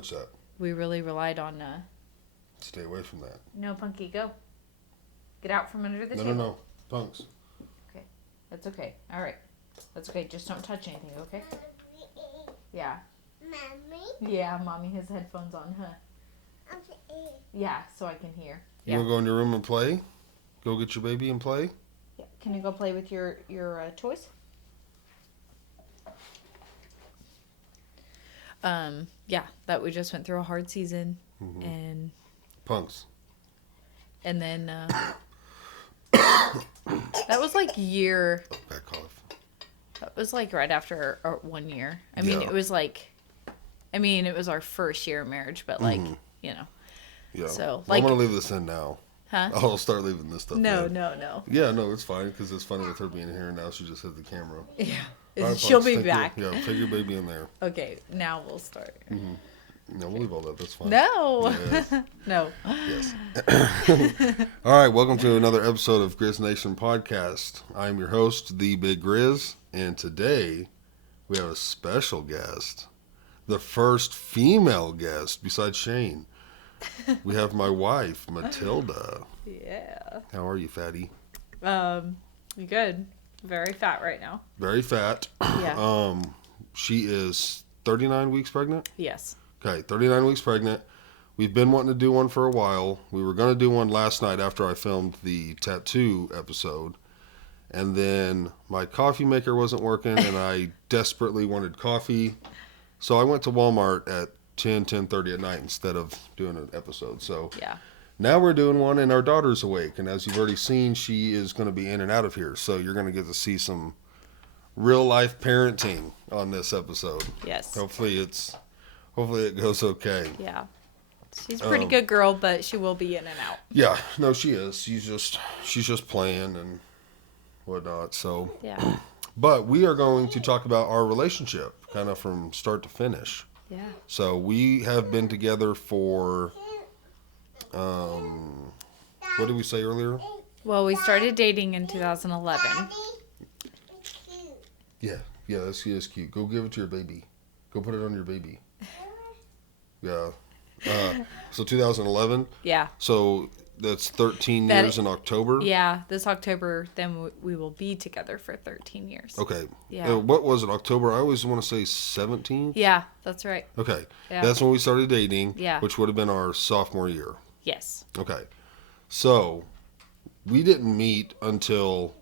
touch that. We really relied on... Stay away from that. No, Punky, go. Get out from under the table. No. Punks. Okay. That's okay. All right. That's okay. Just don't touch anything, okay? Yeah. Mommy? Yeah, Mommy has headphones on, huh? Okay. Yeah, so I can hear. You want to go in your room and play? Go get your baby and play? Yeah. Can you go play with your toys? Yeah, that we just went through a hard season, and Punks. and then that was like year. Back off. That was like right after our 1 year. I mean, it was like, it was our first year of marriage, but like, you know. Yeah. So I'm like, gonna leave this in now. huh? I'll start leaving this stuff No, in. no. Yeah, no, it's fine because it's funny with her being here and now she just hit the camera. Yeah. All right, She'll Punks, be take back. Your baby in there. Okay, now we'll start. No, we'll leave all that. That's fine. No. Yes. No. Yes. All right, welcome to another episode of Grizz Nation Podcast. I'm your host, The Big Grizz, and today we have a special guest, the first female guest besides Shane. We have my wife, Matilda. Yeah. How are you, fatty? Good. Very fat right now. Very fat. Yeah. She is 39 weeks pregnant. Yes. Okay, 39 weeks pregnant. We've been wanting to do one for a while. We were going to do one last night after I filmed the tattoo episode. And then my coffee maker wasn't working, and I desperately wanted coffee. So I went to Walmart at 10:30 at night instead of doing an episode. So Yeah. now we're doing one, and our daughter's awake. And as you've already seen, she is going to be in and out of here. So you're going to get to see some real-life parenting on this episode. Yes. Hopefully it goes okay. Yeah. She's a pretty good girl, but she will be in and out. Yeah, no, she is. She's just playing and whatnot. So, Yeah. but we are going to talk about our relationship, kind of from start to finish. Yeah. So we have been together for, what did we say earlier? Well, we started dating in 2011. Yeah, that's cute. Go give it to your baby. Go put it on your baby. Yeah. So 2011. Yeah. So that's 13 years in October. Yeah. This October, then we will be together for 13 years. Okay. Yeah. What was it? October? I always want to say 17. Yeah, that's right. Okay. Yeah. That's when we started dating. Yeah. Which would have been our sophomore year. Yes. Okay. So we didn't meet until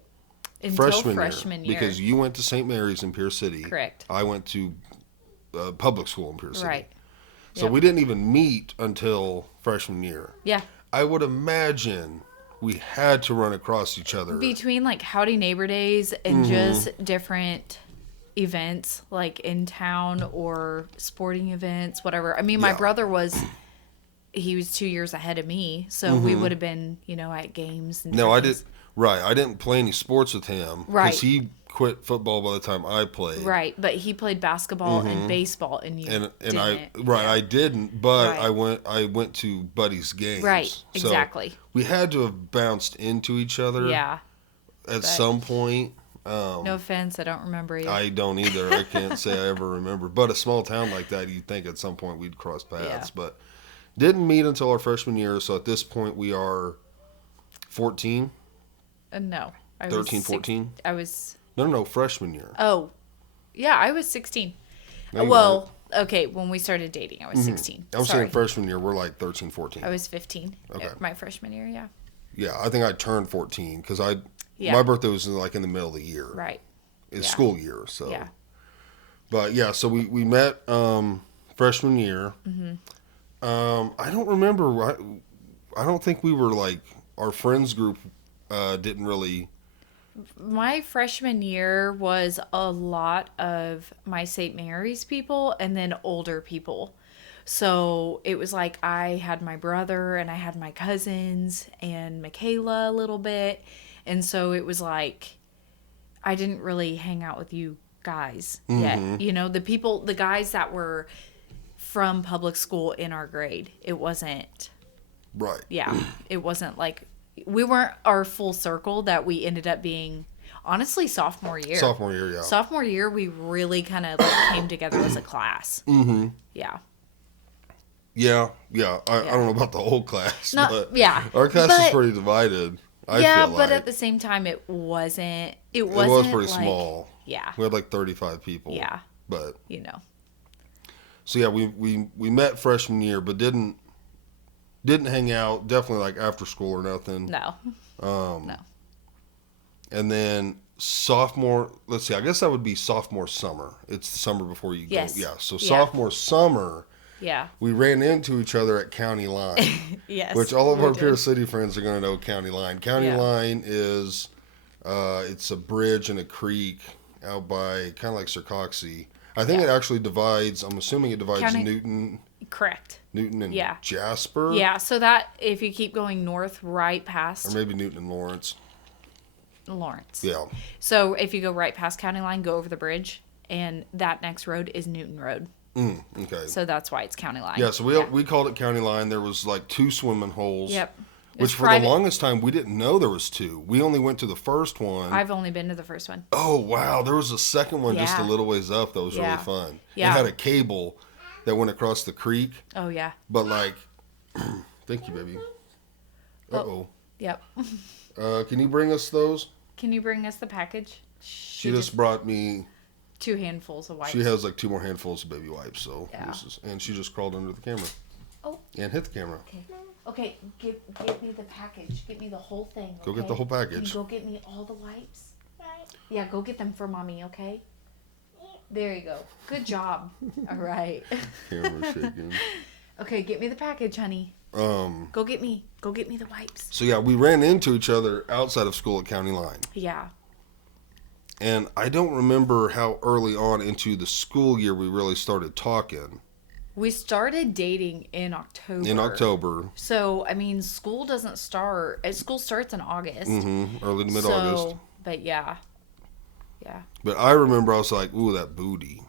freshman year. Because you went to St. Mary's in Pierce City. Correct. I went to public school in Pierce City. Right. So Yep. we didn't even meet until freshman year. Yeah. I would imagine we had to run across each other. Between like Howdy Neighbor Days and just different events like in town or sporting events, whatever. I mean, my brother he was 2 years ahead of me. So we would have been, at games. And No, I things. did. Right. I didn't play any sports with him. Right. Because he quit football by the time I played. Right. But he played basketball and baseball and you And didn't. I didn't, but Right. I went to Buddy's games. Right. So Exactly. we had to have bounced into each other Yeah. at some point. No offense. I don't remember you. I don't either. I can't say I ever remember. But a small town like that, you'd think at some point we'd cross paths. Yeah. But didn't meet until our freshman year. So at this point we are 14. No. 13, 14? I was... No, freshman year. Oh. Yeah, I was 16. No, you Well, okay, when we started dating, I was 16. I'm Sorry. saying freshman year, we're like 13, 14. I was 15. Okay. My freshman year, yeah. Yeah, I think I turned 14 because Yeah. my birthday was like in the middle of the year. Right. It's Yeah. school year, so. Yeah. But yeah, so we met freshman year. I don't remember. I don't think we were like, our friends group didn't really. My freshman year was a lot of my St. Mary's people and then older people. So it was like I had my brother and I had my cousins and Michaela a little bit. And so it was like I didn't really hang out with you guys yet. The guys that were from public school in our grade. It wasn't. Right. Yeah. It wasn't like we weren't our full circle that we ended up being, honestly, sophomore year. Sophomore year, yeah. Sophomore year, we really kind of like came together as a class. Yeah. Yeah. I don't know about the whole class, Not, but yeah. our class but, is pretty divided. I yeah, feel but like at the same time, it wasn't. It it was pretty like, small. Yeah. We had like 35 people. Yeah. But You know. so yeah, we met freshman year, but didn't hang out. Definitely like after school or nothing. No. No. No. And then sophomore, let's see, I guess that would be sophomore summer. It's the summer before you Yes. go. Yeah. So Yeah. sophomore summer, Yeah. we ran into each other at County Line. Yes. Which all of we our did. Pure City friends are going to know County Line. County Yeah. Line is, it's a bridge and a creek out by kind of like Circoxie. I think it actually divides, I'm assuming it divides Newton. Correct. Newton and Yeah. Jasper? Yeah, so that, if you keep going north, right past Or maybe Newton and Lawrence. Lawrence. Yeah. So if you go right past County Line, go over the bridge, and that next road is Newton Road. Okay. So that's why it's County Line. Yeah, so we called it County Line. There was like 2 swimming holes. Yep. Which for the longest time, we didn't know there was 2. We only went to the first one. I've only been to the first one. Oh, wow. There was a second one just a little ways up that was really fun. Yeah. It had a cable that went across the creek. Oh, yeah. But like, thank you, baby. Uh-oh. Yep. Can you bring us those? Can you bring us the package? She just brought me 2 handfuls of wipes. She has like 2 more handfuls of baby wipes, so Yeah. and she just crawled under the camera. Oh. And hit the camera. Okay, give me the package. Get me the whole thing. Go get the whole Can package. you go get me all the wipes? Yeah, go get them for mommy, okay? There you go. Good job. All right. Camera shaking. Okay, get me the package, honey. Go get me the wipes. So yeah, we ran into each other outside of school at County Line. Yeah. And I don't remember how early on into the school year we really started talking. We started dating in October. In October. So, I mean, school doesn't start. School starts in August. Early to mid-August. But yeah. Yeah. But I remember I was like, ooh, that booty.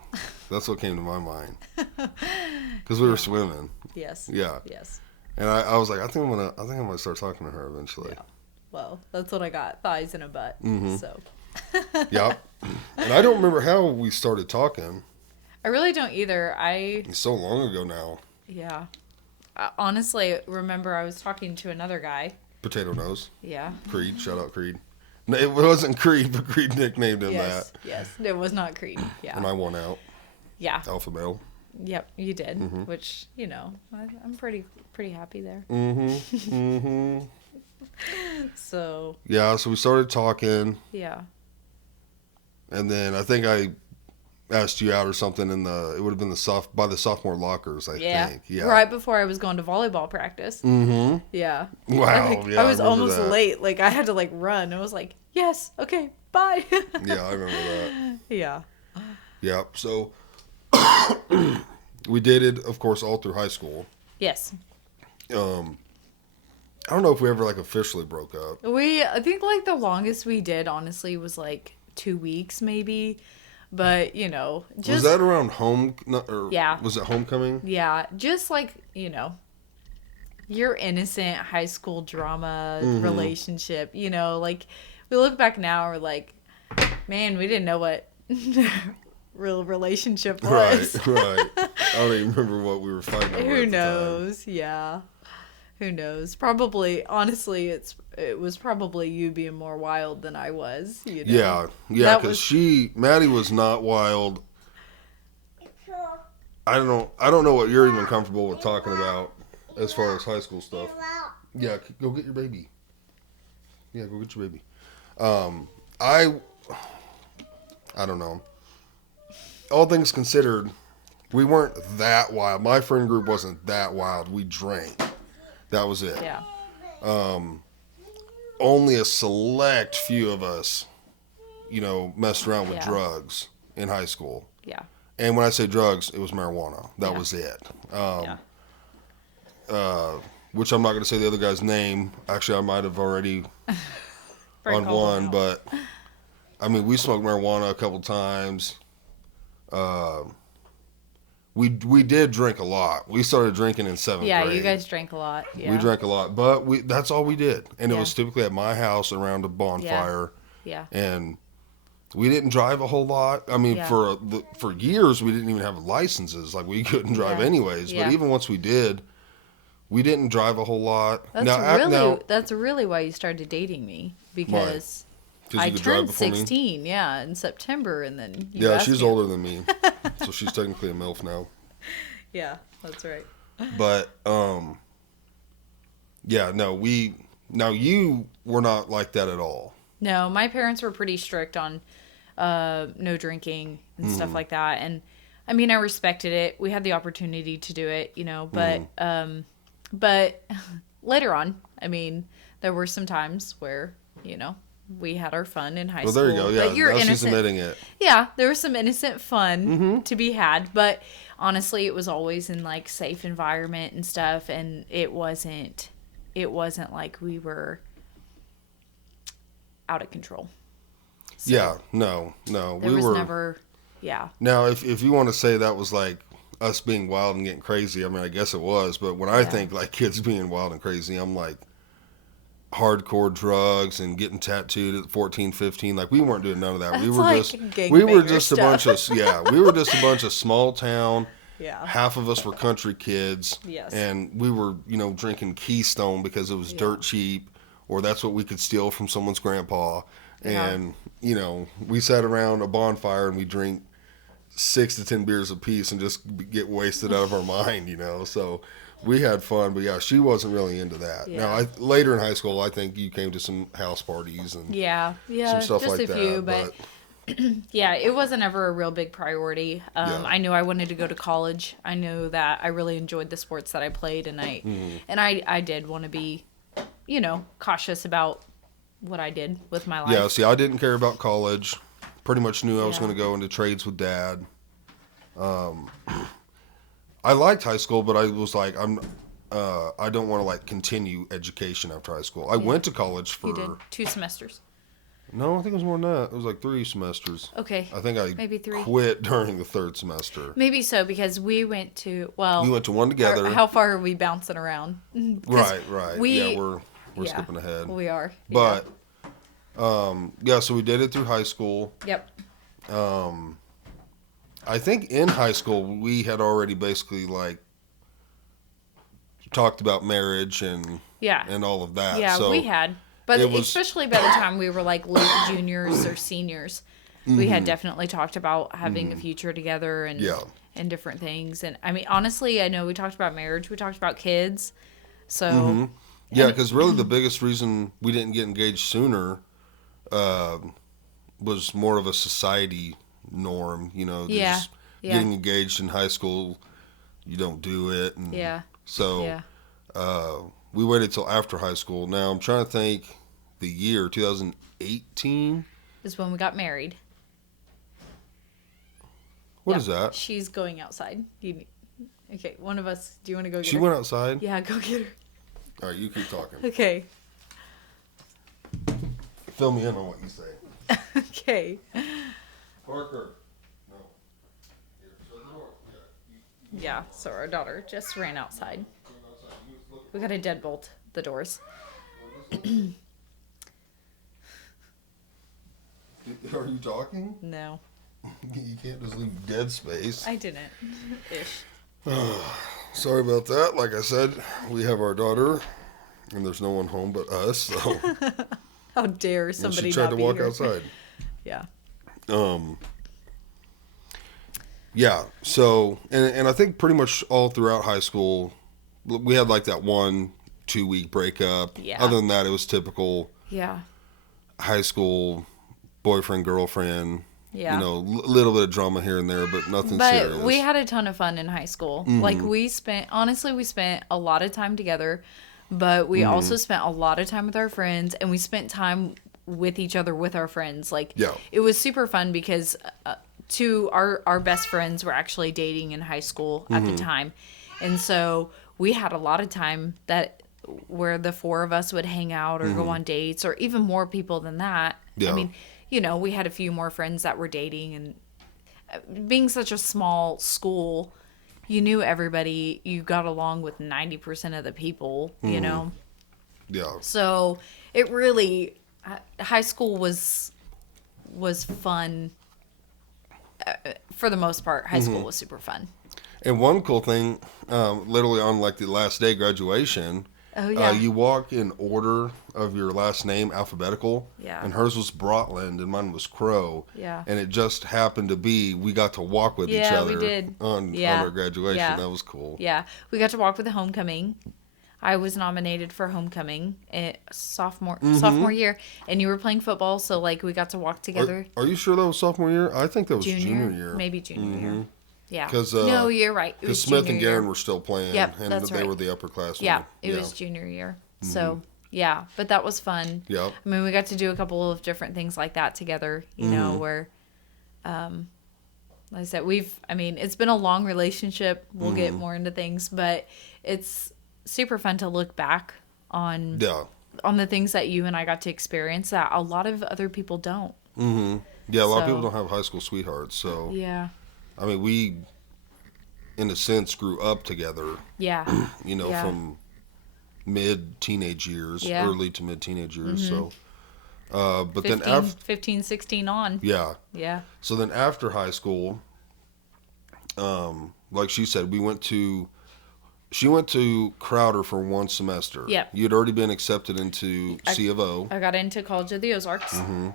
That's what came to my mind. Because we were swimming. Yes. Yeah. Yes. And I was like, I think I'm gonna start talking to her eventually. Yeah. Well, that's what I got. Thighs and a butt. So. Yep. And I don't remember how we started talking. I really don't either. It's so long ago now. Yeah. I honestly remember I was talking to another guy. Potato Nose. Yeah. Creed. Shout out Creed. No, it wasn't Creed, but Creed nicknamed him Yes. that. Yes. It was not Creed. Yeah. And I won out. Yeah. Alpha male. Yep, you did. Which, you know, I'm pretty happy there. So. Yeah, so we started talking. Yeah. And then I think I asked you out or something it would have been by the sophomore lockers, I think. Yeah. Right before I was going to volleyball practice. Yeah. Wow. I was almost late. Like, I had to, like, run. I was like, yes, okay, bye. Yeah, I remember that. Yeah. Yep. So we dated, of course, all through high school. Yes. I don't know if we ever, like, officially broke up. I think, like, the longest we did, honestly, was, like, 2 weeks, maybe. But, you know, just... Was that around Yeah. Was it homecoming? Yeah, just like, you know, your innocent high school drama relationship, you know, like, we look back now, we're like, man, we didn't know what real relationship was. Right. I don't even remember what we were fighting over. Who knows? Yeah. Who knows? Probably, honestly, it was probably you being more wild than I was. You know? Yeah, because Maddie was not wild. I don't know what you're even comfortable with talking about as far as high school stuff. Yeah, go get your baby. Yeah, go get your baby. I don't know. All things considered, we weren't that wild. My friend group wasn't that wild. We drank. That was it. Yeah. Only a select few of us, you know, messed around with drugs in high school. Yeah. And when I say drugs, it was marijuana. That was it. Which I'm not going to say the other guy's name. Actually, I might have already on one. But, I mean, we smoked marijuana a couple times. We did drink a lot. We started drinking in 7th grade. Yeah, you guys drank a lot. Yeah. We drank a lot, but that's all we did. And it was typically at my house around a bonfire. Yeah. And we didn't drive a whole lot. I mean, for years, we didn't even have licenses. Like, we couldn't drive anyways. But even once we did, We didn't drive a whole lot. That's really why you started dating me, because Because I you could drive turned before me. 16, yeah, in September, and then you Yeah, asked she's me. older than me, so she's technically a MILF now. Yeah, that's right. But yeah, no, now you were not like that at all. No, my parents were pretty strict on no drinking and stuff like that, and I mean, I respected it. We had the opportunity to do it, but later on, I mean, there were some times where we had our fun in high Well, school. there you go. Yeah, but you're now innocent. she's admitting it. Yeah, there was some innocent fun to be had, but honestly, it was always in like safe environment and stuff, and it wasn't like we were out of control. So Yeah, no, there was never. Yeah. Now, if you want to say that was like us being wild and getting crazy, I mean, I guess it was. But when I think like kids being wild and crazy, I'm like hardcore drugs and getting tattooed at 14, 15. Like we weren't doing none of that. That's we were like just gangbanger a bunch of we were just a bunch of small town. Yeah. Half of us were country kids. Yes. And we were, drinking Keystone because it was dirt cheap, or that's what we could steal from someone's grandpa. Yeah. And, we sat around a bonfire and we drink 6 to 10 beers apiece and just get wasted out of our mind, So we had fun, but yeah, she wasn't really into that. Yeah. Now, later in high school, I think you came to some house parties and some stuff just like a that. few, but yeah, it wasn't ever a real big priority. Yeah. I knew I wanted to go to college. I knew that I really enjoyed the sports that I played, and I did want to be, cautious about what I did with my life. Yeah, see, I didn't care about college. Pretty much knew I was Yeah. going to go into trades with Dad. I liked high school, but I was like, I don't want to like continue education after high school. I went to college for. You did 2 semesters. No, I think it was more than that. It was like 3 semesters. Okay. I think I Maybe 3. quit during the 3rd semester. Maybe so, because we went to We went to one together. How far are we bouncing around? Right. we- Yeah, we're skipping ahead. We are. But so we did it through high school. Yep. I think in high school we had already basically like talked about marriage and all of that. Yeah, so we had. But it was- especially by the time we were like late juniors or seniors, we had definitely talked about having a future together and different things. And I mean, honestly, I know we talked about marriage, we talked about kids. So yeah, because really the biggest reason we didn't get engaged sooner was more of a society norm. Just getting engaged in high school, you don't do it. And so we waited till after high school. Now I'm trying to think. The year 2018 is when we got married. What is that? She's going outside. Okay, one of us. Do you want to go get her? She went outside? Yeah, go get her. All right, you keep talking. Okay. Fill me in on what you say. Okay. Parker. No. Here, shut the door. Yeah, so our daughter just ran outside. We got to deadbolt the doors. Are you talking? No. You can't just leave dead space. I didn't. Ish. Sorry about that. Like I said, we have our daughter, and there's no one home but us. So how dare somebody she tried not to be walk here. outside. Yeah. Yeah. So, and I think pretty much all throughout high school, we had like that 1-2 week breakup. Yeah. Other than that, it was typical. Yeah. High school boyfriend, girlfriend. Yeah. Little bit of drama here and there, but nothing serious. But we had a ton of fun in high school. Like we spent a lot of time together, but we also spent a lot of time with our friends, and we spent time with each other with our friends. Like it was super fun because our best friends were actually dating in high school at the time. And so we had a lot of time where the 4 of us would hang out or go on dates, or even more people than that. Yeah. I mean, we had a few more friends that were dating, and being such a small school, you knew everybody. You got along with 90% of the people, Yeah. So it really, high school was fun. For the most part, high school was super fun. And one cool thing, literally on like the last day graduation, Oh yeah. you walk in order of your last name, alphabetical. Yeah. And hers was Brotland and mine was Crow. Yeah. And it just happened to be we got to walk with each Yeah, other we did. on Yeah. our graduation. Yeah. That was cool. Yeah. We got to walk with the homecoming. I was nominated for homecoming sophomore year, and you were playing football, so like we got to walk together. Are you sure that was sophomore year? I think that was junior year. Maybe junior year. Yeah. 'Cause, no, you're right. It Because was Smith junior and year. Garen were still playing, Yep, and that's they right. were the upperclassmen. Yeah, it was junior year. So yeah, but that was fun. Yep. I mean, we got to do a couple of different things like that together. You know, where, like I said, it's been a long relationship. We'll get more into things, but it's super fun to look back on the things that you and I got to experience that a lot of other people don't. Mm-hmm. Yeah, a lot of people don't have high school sweethearts, so yeah. I mean, we, in a sense, grew up together. Yeah. You know, from mid-teenage years, early to mid-teenage years. So, but 15, then after 15, 16 on. Yeah. Yeah. So then after high school, like she said, she went to Crowder for one semester. Yep. You'd already been accepted into C of O. I got into College of the Ozarks. Mm-hmm.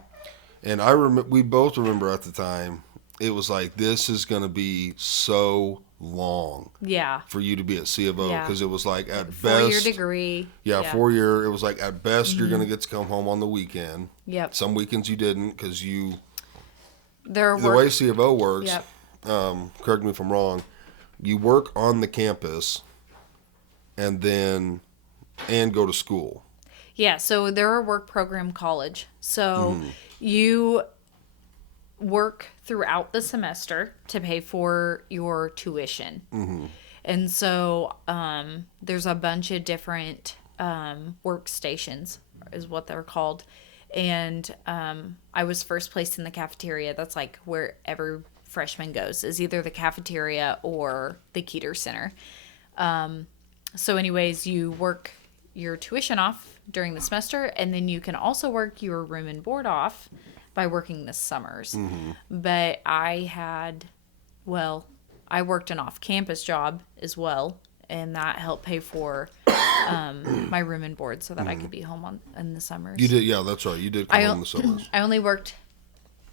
And we both remember at the time, it was like, this is going to be so long. Yeah. For you to be at C of O. Because it was like, at best. 4-year degree. Yeah, 4-year. It was like, at best, you're going to get to come home on the weekend. Yep. Some weekends you didn't, because the the way C of O works, Yep. Correct me if I'm wrong, you work on the campus and go to school. Yeah, so they're a work program college. So you work throughout the semester to pay for your tuition. Mm-hmm. And so there's a bunch of different workstations is what they're called. And I was first placed in the cafeteria. That's like where every freshman goes, is either the cafeteria or the Keeter Center. So anyways, you work your tuition off during the semester, and then you can also work your room and board off by working the summers. Mm-hmm. But I worked an off-campus job as well, and that helped pay for my room and board so that I could be home in the summers. You did, yeah, that's right. You did come home in the summers. I only worked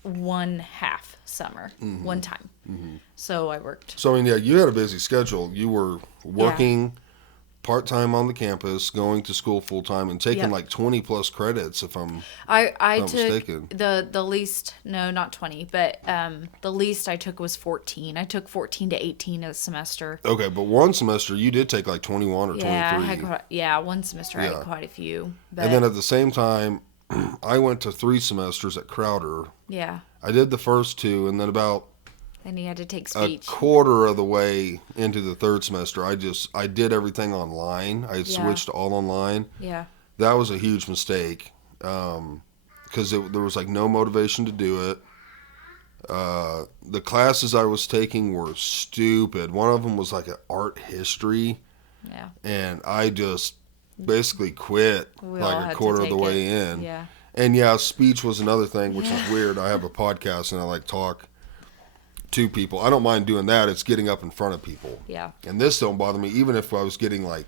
one half summer, one time. Mm-hmm. So I worked. So, I mean, yeah, you had a busy schedule. You were working part-time on the campus, going to school full-time, and taking like 20 plus credits, if I'm I not took mistaken. the least, no, not 20, but the least I took was 14. I took 14 to 18 a semester. Okay, but one semester you did take like 21 or 23. One semester I had quite a few. But, and then at the same time, I went to 3 semesters at Crowder. Yeah. I did the first 2, and then about and you had to take speech. a quarter of the way into the 3rd semester, I did everything online. I switched to all online. Yeah. That was a huge mistake because there was like no motivation to do it. The classes I was taking were stupid. One of them was like an art history. Yeah. And I just basically quit like a quarter of the way in. Yeah. And yeah, speech was another thing, which is weird. I have a podcast and I like talk to people. I don't mind doing that. It's getting up in front of people. Yeah. And this don't bother me, even if I was getting like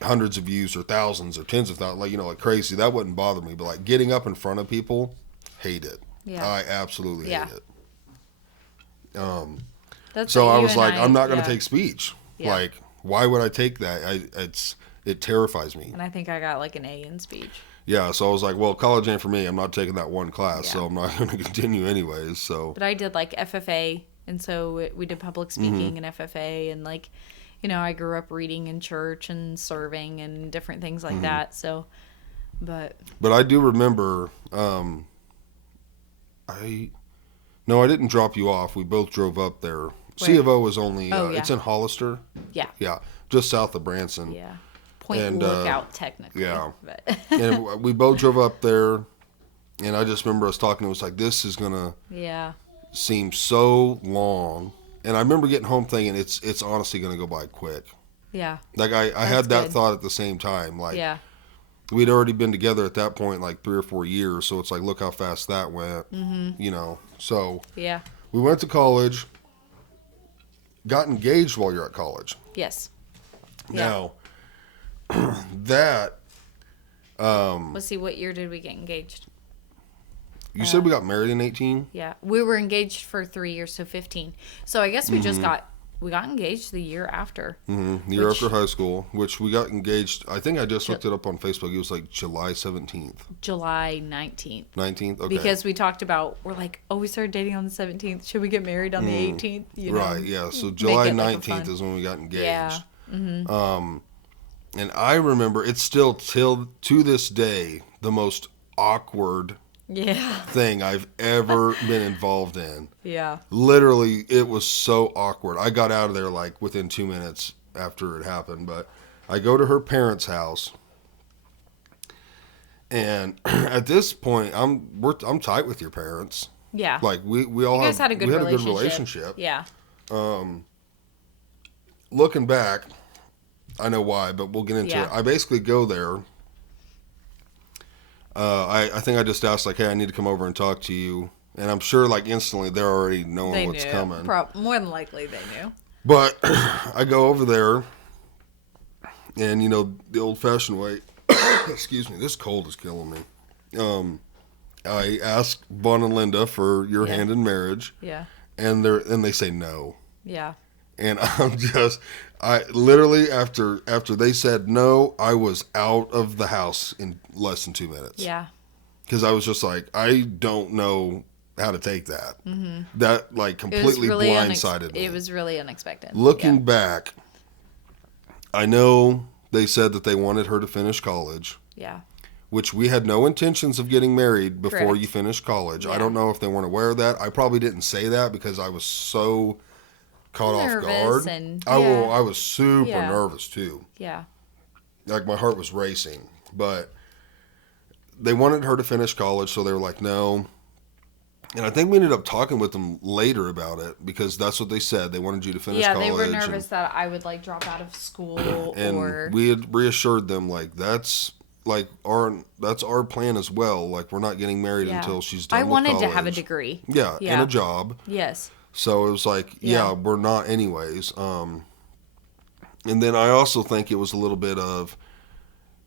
hundreds of views or thousands or tens of thousands, like crazy. That wouldn't bother me. But like getting up in front of people, hate it. Yeah. I absolutely hate it. That's so I was like, I'm not going to take speech. Yeah. Like, why would I take that? It terrifies me. And I think I got like an A in speech. Yeah, so I was like, well, college ain't for me. I'm not taking that one class, so I'm not going to continue anyways. So, but I did like FFA, and so we did public speaking and FFA, and like, I grew up reading in church and serving and different things like that. So, but I do remember, I didn't drop you off. We both drove up there. Where? C of O is only, it's in Hollister. Yeah. Yeah, just south of Branson. Yeah. Point Lookout, technically. Yeah. But. And we both drove up there, and I just remember us talking. It was like, this is going to seem so long. And I remember getting home thinking, it's honestly going to go by quick. Yeah. Like, I had that thought at the same time. Like, we'd already been together at that point, like 3 or 4 years. So it's like, look how fast that went, So we went to college. got engaged while you're at college. Yes. Now, that Let's see, what year did we get engaged? you said we got married in 18. Yeah, we were engaged for 3 years, so 15. So I guess we just got engaged the year after. Mm-hmm. Year after high school, which we got engaged. I think I just looked it up on Facebook. It was like July 17th. July 19th. 19th? Okay. Because we talked about, we're like, oh, we started dating on the 17th. Should we get married on the 18th? You know, right, yeah. So July 19th is when we got engaged. Yeah. And I remember it's still to this day the most awkward thing I've ever been involved in. Yeah. Literally, it was so awkward. I got out of there like within 2 minutes after it happened. But I go to her parents' house, and at this point, I'm tight with your parents. Yeah. Like we all you guys had a good relationship. Yeah. Looking back, I know why, but we'll get into it. I basically go there. I think I just asked, like, hey, I need to come over and talk to you. And I'm sure, like, instantly they're already knowing what's coming. More than likely they knew. But I go over there, and, you know, the old-fashioned way, excuse me, this cold is killing me. I ask Vaughn and Linda for your hand in marriage. Yeah. And they say no. Yeah. And I literally, after they said no, I was out of the house in less than 2 minutes. Yeah. Because I was just like, I don't know how to take that. Mm-hmm. That, like, completely blindsided me. It was really unexpected. Looking back, I know they said that they wanted her to finish college. Yeah. Which we had no intentions of getting married before you finished college. Yeah. I don't know if they weren't aware of that. I probably didn't say that because I was so caught off guard. I was super nervous too. Yeah. Like my heart was racing. But they wanted her to finish college, so they were like, no. And I think we ended up talking with them later about it because that's what they said. They wanted you to finish college. Yeah, they were nervous that I would like drop out of school and we had reassured them like that's our plan as well. Like we're not getting married until she's done with college. I wanted to have a degree. Yeah, and a job. Yes. So it was like, we're not anyways. And then I also think it was a little bit of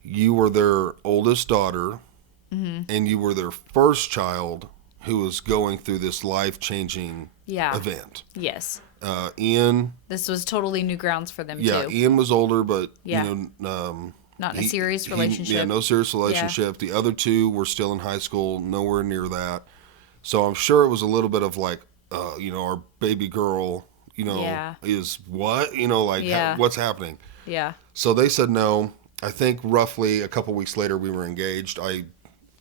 you were their oldest daughter and you were their first child who was going through this life-changing event. Yes. Ian. This was totally new grounds for them too. Yeah, Ian was older, but you know, not in a serious relationship. No serious relationship. Yeah. The other two were still in high school, nowhere near that. So I'm sure it was a little bit of like, you know, our baby girl, you know, is what? You know, like, what's happening? Yeah. So they said no. I think roughly a couple weeks later we were engaged. I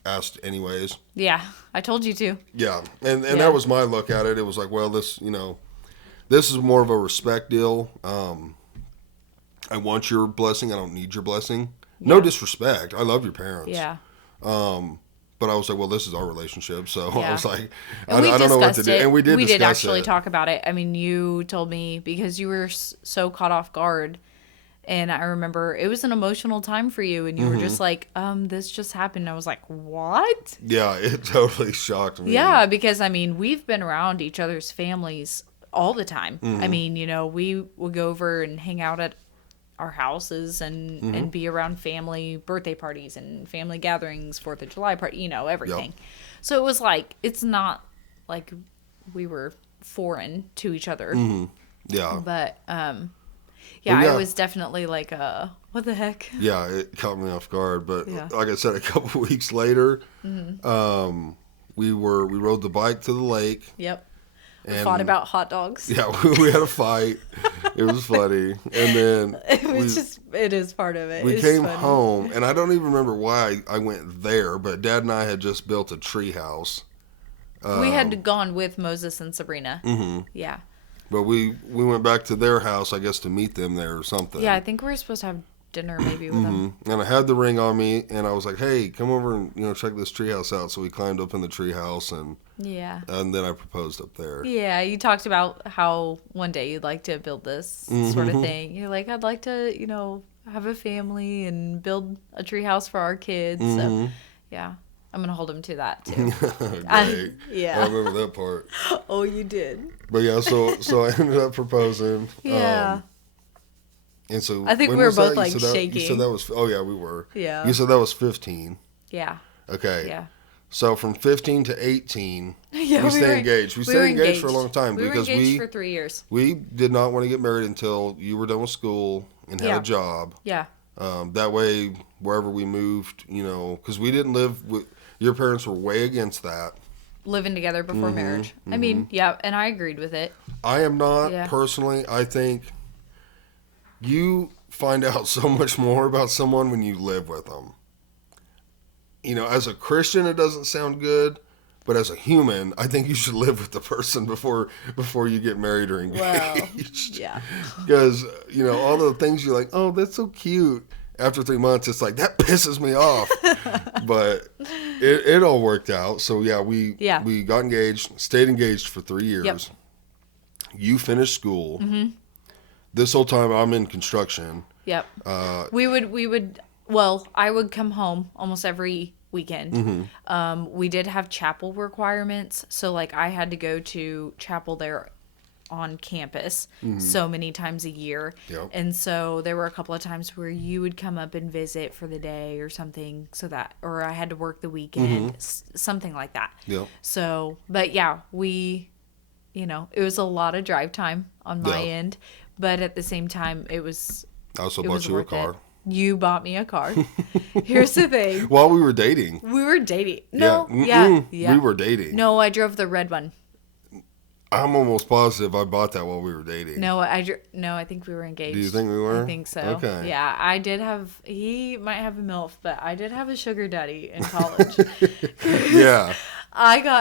asked anyways. Yeah, I told you to. Yeah, and that was my look at it. It was like, well, this, you know, this is more of a respect deal. I want your blessing. I don't need your blessing. No disrespect. I love your parents. Yeah. But I was like, well, this is our relationship. So I was like, I don't know what to do. And we did actually talk about it. I mean, you told me because you were so caught off guard. And I remember it was an emotional time for you. And you were just like, this just happened. And I was like, what? Yeah, it totally shocked me. Yeah, because, I mean, we've been around each other's families all the time. I mean, you know, we would go over and hang out at our houses and be around family birthday parties and family gatherings, 4th of July party, you know, everything. Yep. So it was like, it's not like we were foreign to each other. Yeah. But, it was definitely like, what the heck? Yeah, it caught me off guard. But like I said, a couple weeks later, we rode the bike to the lake. Yep. We fought about hot dogs. Yeah, we had a fight. It was funny. And then it is part of it. We came home, and I don't even remember why I went there, but Dad and I had just built a tree house. We had gone with Moses and Sabrina. Yeah. But we went back to their house, I guess, to meet them there or something. Yeah, I think we were supposed to have dinner maybe with them. And I had the ring on me, and I was like, hey, come over and, you know, check this treehouse out. So we climbed up in the treehouse, and then I proposed up there. Yeah, you talked about how one day you'd like to build this sort of thing. You're like, I'd like to, you know, have a family and build a treehouse for our kids. So, yeah. I'm gonna hold him to that too. Great. Yeah. I remember that part. Oh, you did. But yeah, so I ended up proposing. Yeah. And so I think when we were was both that? like You said shaking. that was. Oh yeah, we were. Yeah. You said that was 15. Yeah. Okay. Yeah. So from 15 to 18, Yeah, we stayed engaged. We stayed engaged for a long time because we were engaged for 3 years. we did not want to get married until you were done with school and had a job. Yeah. That way, wherever we moved, because we didn't live with your parents were way against that. Living together before marriage. I mean, yeah, and I agreed with it. I am not personally. I think you find out so much more about someone when you live with them. As a Christian, it doesn't sound good, but as a human, I think you should live with the person before you get married or engaged. Well, yeah. Because, all the things you're like, oh, that's so cute. After 3 months, it's like, that pisses me off. But it all worked out. So, yeah, we got engaged, stayed engaged for 3 years. Yep. You finished school. Mm-hmm. This whole time, I'm in construction. Yep. We would. Well, I would come home almost every weekend. Mm-hmm. We did have chapel requirements, so like I had to go to chapel there on campus so many times a year. Yep. And so there were a couple of times where you would come up and visit for the day or something, or I had to work the weekend, something like that. Yep. So, but yeah, it was a lot of drive time on my end, but at the same time, I also bought you a car. You bought me a car. Here's the thing. While we were dating. We were dating. No, yeah. Yeah. We were dating. No, I drove the red one. I'm almost positive I bought that while we were dating. No, I think we were engaged. Do you think we were? I think so. Okay. Yeah, I did have, he might have a MILF, but I did have a sugar daddy in college. Yeah.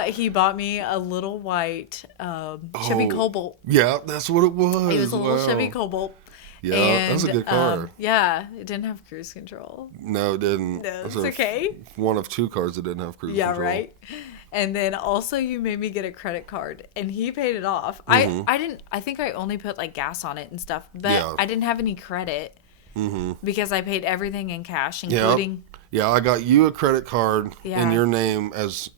He bought me a little white Chevy Cobalt. Yeah, that's what it was. It was a little Chevy Cobalt. Yeah, that was a good car. Yeah, it didn't have cruise control. No, it didn't. No, it's okay. One of two cars that didn't have cruise control. Yeah, right. And then also you made me get a credit card, and he paid it off. I think I only put like gas on it and stuff, but I didn't have any credit because I paid everything in cash, including. Yeah, I got you a credit card in your name as.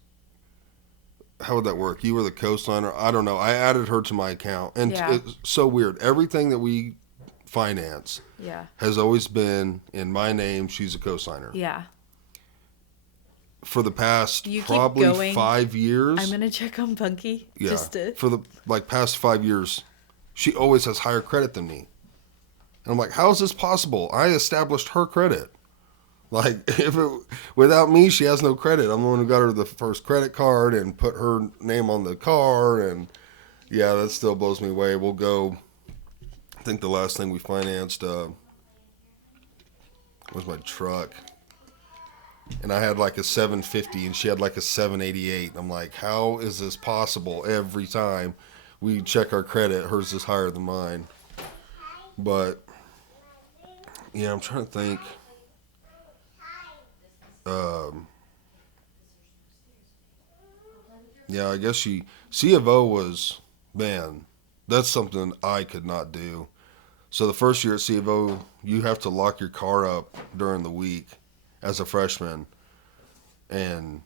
How would that work? You were the co-signer. I don't know. I added her to my account, and it's so weird. Everything that we finance has always been in my name. She's a co-signer. Yeah. For the past probably 5 years. I'm gonna check on Punky. Yeah. For the past 5 years, she always has higher credit than me. And I'm like, how is this possible? I established her credit. Like, without me, she has no credit. I'm the one who got her the first credit card and put her name on the car. And yeah, that still blows me away. We'll go. I think the last thing we financed was my truck. And I had like a 750 and she had like a 788. I'm like, how is this possible? Every time we check our credit, hers is higher than mine. But yeah, I'm trying to think. Yeah, I guess C of O was, man, that's something I could not do. So the first year at C of O, you have to lock your car up during the week as a freshman, and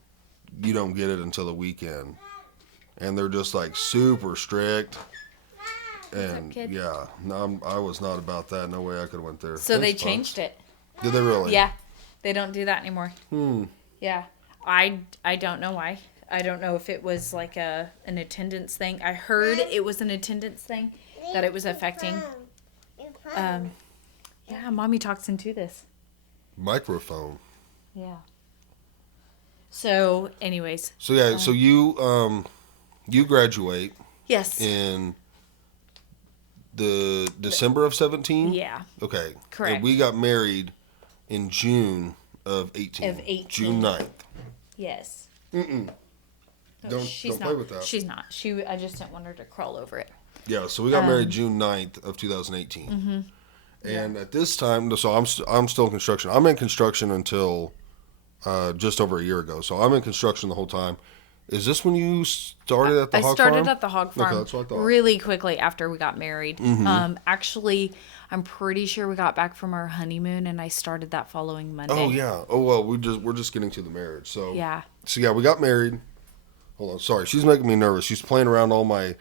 you don't get it until the weekend. And they're just like super strict. And yeah, no, I was not about that. No way I could have went there. So they changed it. Did they really? Yeah, they don't do that anymore. Yeah, I don't know why. I don't know if it was like an attendance thing. I heard it was an attendance thing that it was affecting. Yeah, Mommy talks into this microphone. Yeah. So, anyways. So yeah, so you graduate. Yes. In the December of 17? Yeah. Okay. Correct. And we got married in June of 18. Of 18. June 9th. Yes. Mm-mm. No, don't play with that. She's not. I just didn't want her to crawl over it. Yeah, so we got married June 9th of 2018. Mm-hmm. And at this time, so I'm still in construction. I'm in construction until just over a year ago. So I'm in construction the whole time. Is this when you started at the hog farm? I started at the hog farm that's what I thought. really quickly after we got married. Mm-hmm. Actually, I'm pretty sure we got back from our honeymoon, and I started that following Monday. Oh yeah. Oh well, we're just getting to the marriage. So Yeah. So yeah, we got married. Hold on, sorry, she's making me nervous. She's playing around all my.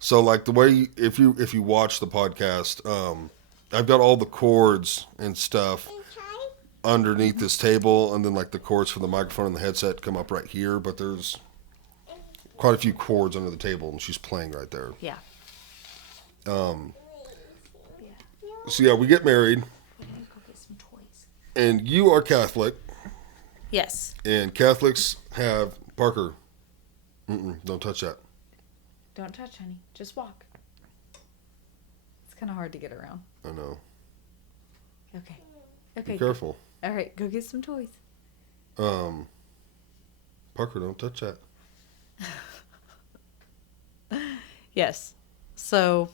So like the way if you watch the podcast, I've got all the cords and stuff underneath this table, and then like the cords for the microphone and the headset come up right here. But there's quite a few cords under the table, and she's playing right there. Yeah. So yeah, we get married, and you are Catholic, Yes. and Catholics have Parker. Don't touch that. Don't touch, honey. Just walk. It's kind of hard to get around. I know. Okay. Okay. Be careful. All right. Go get some toys. Parker, don't touch that. Yes. So,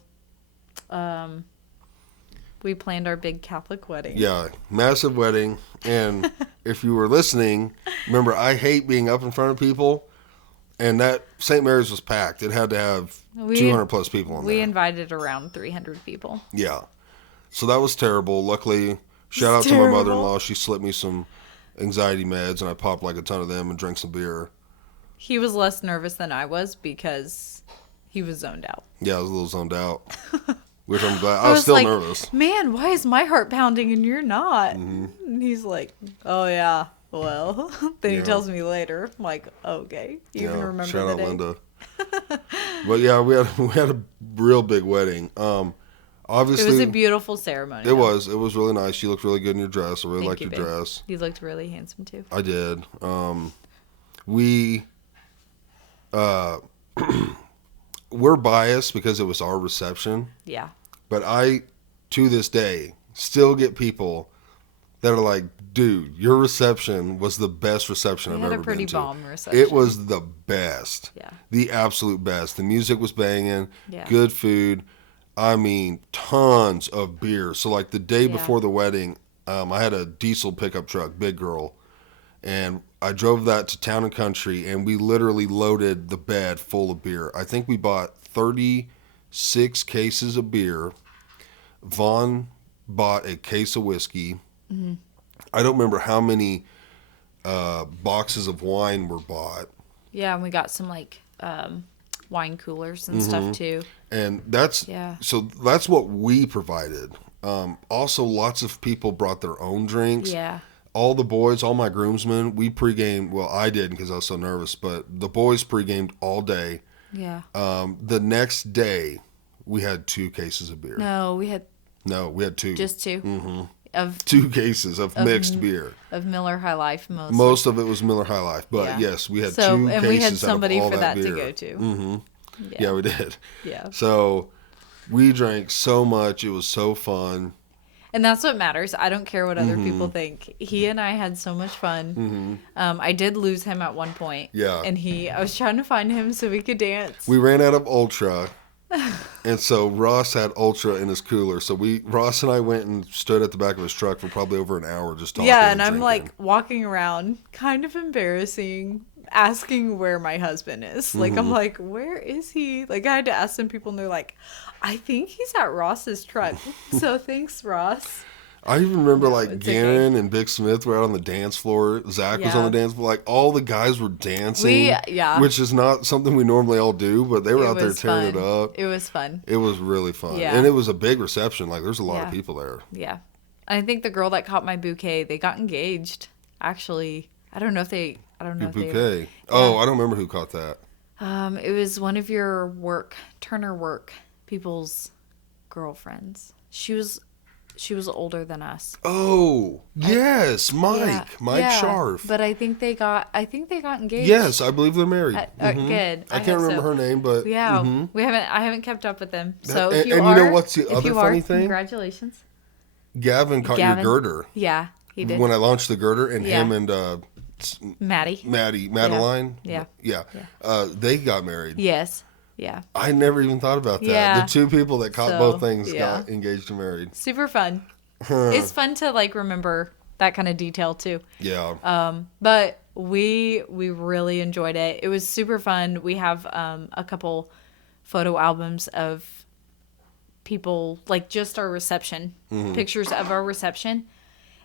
we planned our big Catholic wedding. Yeah, massive wedding. And if you were listening, remember, I hate being up in front of people. And that St. Mary's was packed. It had to have 200 plus people in there. We invited around 300 people. Yeah. So that was terrible. Luckily, shout out to my mother-in-law. She slipped me some anxiety meds, and I popped like a ton of them and drank some beer. He was less nervous than I was because he was zoned out. Yeah, I was a little zoned out, which I'm glad. I was still like, nervous. Man, why is my heart pounding and you're not? Mm-hmm. And he's like, oh, yeah. Well, then Yeah. he tells me later. I'm like, okay. You even remember shout the out day? Linda. But yeah, we had a real big wedding. Obviously, It was a beautiful ceremony. It was really nice. You looked really good in your dress. I really liked you, your babe. dress. You looked really handsome too. I did. We're biased because it was our reception, Yeah. but I, to this day, still get people that are like, dude, your reception was the best reception We I've had ever a pretty been to. bomb reception. It was the best. Yeah. The absolute best. The music was banging. Yeah. Good food. I mean, tons of beer. So like the day before the wedding, I had a diesel pickup truck, big girl, and I drove that to Town and Country, and we literally loaded the bed full of beer. I think we bought 36 cases of beer. Vaughn bought a case of whiskey. Mm-hmm. I don't remember how many boxes of wine were bought. Yeah, and we got some like wine coolers and stuff too. And that's what we provided. Also, lots of people brought their own drinks. Yeah. All the boys, all my groomsmen, we pre-gamed. Well, I did because I was so nervous, but the boys pre-gamed all day. Yeah. The next day, we had 2 cases of beer. No, we had 2. just 2. Mm-hmm. Of 2 cases of mixed beer. Of Miller High Life mostly. Most of it was Miller High Life, but yes, we had 2 cases and we had somebody out of all for that beer. to go to. Mm-hmm. Yeah, we did. Yeah. So we drank so much. It was so fun. And that's what matters. I don't care what other people think. He and I had so much fun. I did lose him at one point. Yeah. And I was trying to find him so we could dance. We ran out of Ultra. And so Ross had Ultra in his cooler. So Ross and I went and stood at the back of his truck for probably over an hour just talking. Yeah, and I'm drinking. like walking around, kind of embarrassing, asking where my husband is. Like, I'm like, where is he? Like, I had to ask some people, and they're like, I think he's at Ross's truck. So thanks, Ross. I even remember like it's Gannon and Big Smith were out on the dance floor. Zach was on the dance floor. Like all the guys were dancing. Which is not something we normally all do, but they were out there tearing it up. It was fun. It was really fun. Yeah. And it was a big reception. Like there's a lot of people there. Yeah. I think the girl that caught my bouquet, they got engaged. Actually, I don't know if they. Your bouquet. Oh, I don't remember who caught that. It was one of your Turner work people's girlfriends. She was older than us. Oh, yes, Mike Scharf. But I think they got engaged. Yes, I believe they're married. Good. I can't remember her name, but yeah, I haven't kept up with them. So and if you you are, know what's the other funny thing? Congratulations. Gavin caught your girder. Yeah, he did. When I launched the girder, and him and Madeline. Yeah. They got married. Yes. Yeah. I never even thought about that. Yeah. The 2 people that caught both things got engaged and married. Super fun. It's fun to like remember that kind of detail too. Yeah. But we really enjoyed it. It was super fun. We have a couple photo albums of people, like just our reception, pictures of our reception.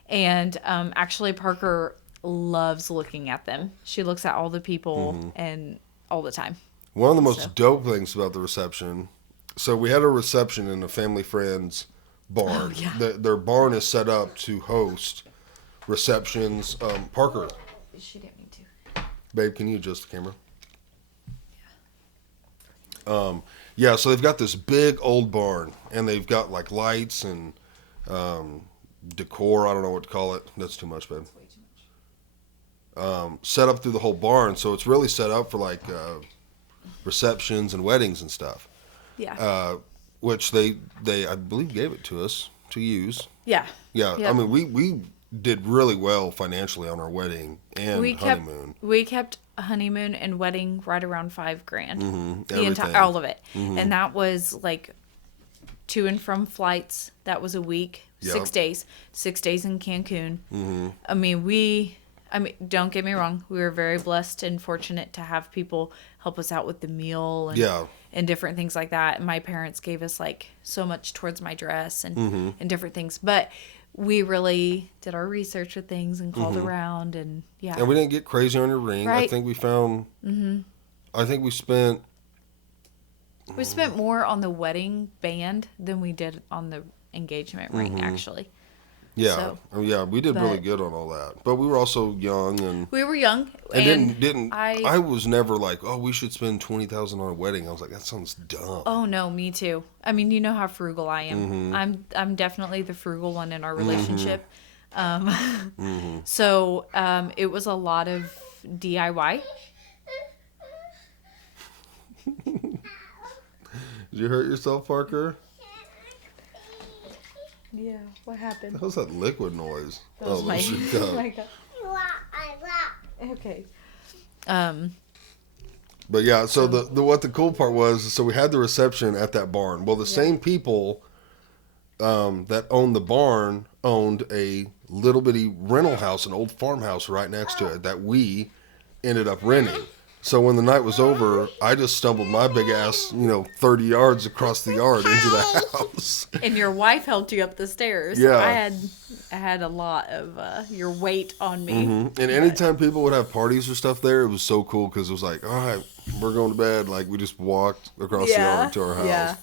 And actually Parker loves looking at them. She looks at all the people and all the time. One of the most dope things about the reception, so we had a reception in a family friend's barn. Oh, yeah. Their barn is set up to host receptions. Parker, She didn't mean to. babe, can you adjust the camera? Yeah, so they've got this big old barn, and they've got like lights and decor. I don't know what to call it. That's too much, babe. Way too much. Set up through the whole barn, so it's really set up for like receptions and weddings and stuff. Yeah. Which they I believe gave it to us to use. Yeah. Yeah, Yep. I mean we did really well financially on our wedding and honeymoon. We kept a honeymoon and wedding right around $5,000. The everything. entire, all of it. And that was like to and from flights. That was a week, Yep. 6 days, 6 days in Cancun. I mean, don't get me wrong. We were very blessed and fortunate to have people help us out with the meal and, Yeah. and different things like that. And my parents gave us like so much towards my dress and different things. But we really did our research with things and called around and yeah. And we didn't get crazy on your ring. I Right. think we found. I think we spent. We spent more on the wedding band than we did on the engagement ring, actually. Yeah, So, yeah, we did really but- good on all that. But we were also young and. We were young, And and didn't I I was never like, oh, we should spend $20,000 on a wedding. I was like, that sounds dumb. oh no, me too. I mean, you know how frugal I am. Mm-hmm. I'm definitely the frugal one in our relationship. So it was a lot of DIY. Did you hurt yourself, Parker? Yeah, what happened? What was that liquid noise? That was there my, she goes. my God. Okay. But yeah, so the what the cool part was, so we had the reception at that barn. Well, the same people that owned the barn owned a little bitty rental house, an old farmhouse right next to it that we ended up renting. So when the night was over, I just stumbled my big ass, 30 yards across the yard into the house. And your wife helped you up the stairs. Yeah. I had a lot of your weight on me. And anytime people would have parties or stuff there, it was so cool because it was like, all right, we're going to bed. Like we just walked across the yard to our house. Yeah,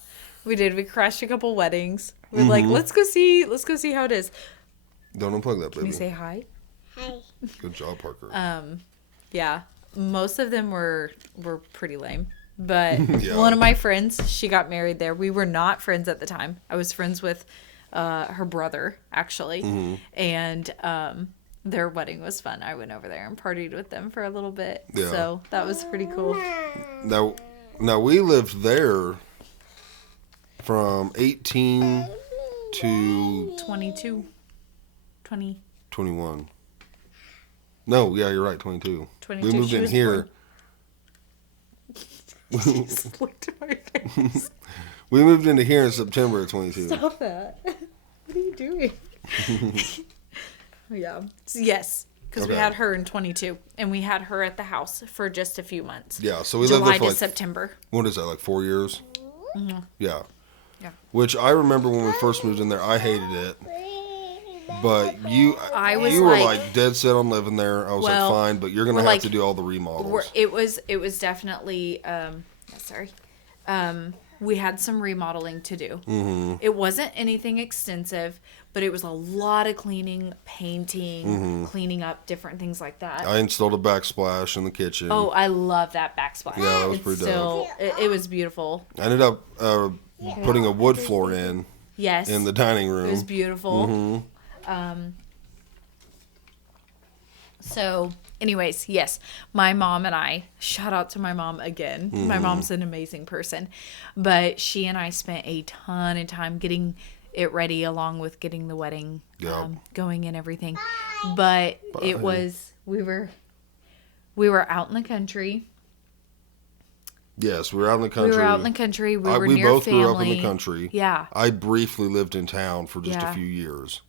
we did. We crashed a couple weddings. We're like, let's go see how it is. Don't unplug that, baby. Can you say hi? Good job, Parker. Yeah, most of them were pretty lame. But Yeah. one of my friends, she got married there. We were not friends at the time. I was friends with her brother, actually. And their wedding was fun. I went over there and partied with them for a little bit. Yeah. So that was pretty cool. Now we lived there from 18 to 22. 20. 21. No, yeah, you're right, 22. 22. We moved She in was here. Just looked at my face. We moved into here in September of 22. Stop that. What are you doing? Yeah. Yes. Because we Okay. had her in 22. And we had her at the house for just a few months. Yeah, so we lived July there for to like, September. what is that, like 4 years? Yeah. Yeah. Which I remember when we first moved in there, I hated it. But you was were like- like dead set on living there. I was Well, like, fine, but you're going to we're have like- to do all the remodels. It was definitely, sorry. We had some remodeling to do. It wasn't anything extensive, but it was a lot of cleaning, painting, cleaning up, different things like that. I installed a backsplash in the kitchen. Oh, I love that backsplash. Yeah, that was It's pretty still, it was beautiful. I ended up putting a wood floor in Yes. the dining It was room. beautiful. So, anyways, yes, my mom and I, shout out to my mom again. My mom's an amazing person. But she and I spent a ton of time getting it ready along with getting the wedding Yeah. going and everything. But it was, we were out in the country. Yes, we were out in the country. We were out in the country. We were we near both family. grew up in the country. Yeah. I briefly lived in town for just a Yeah. few years.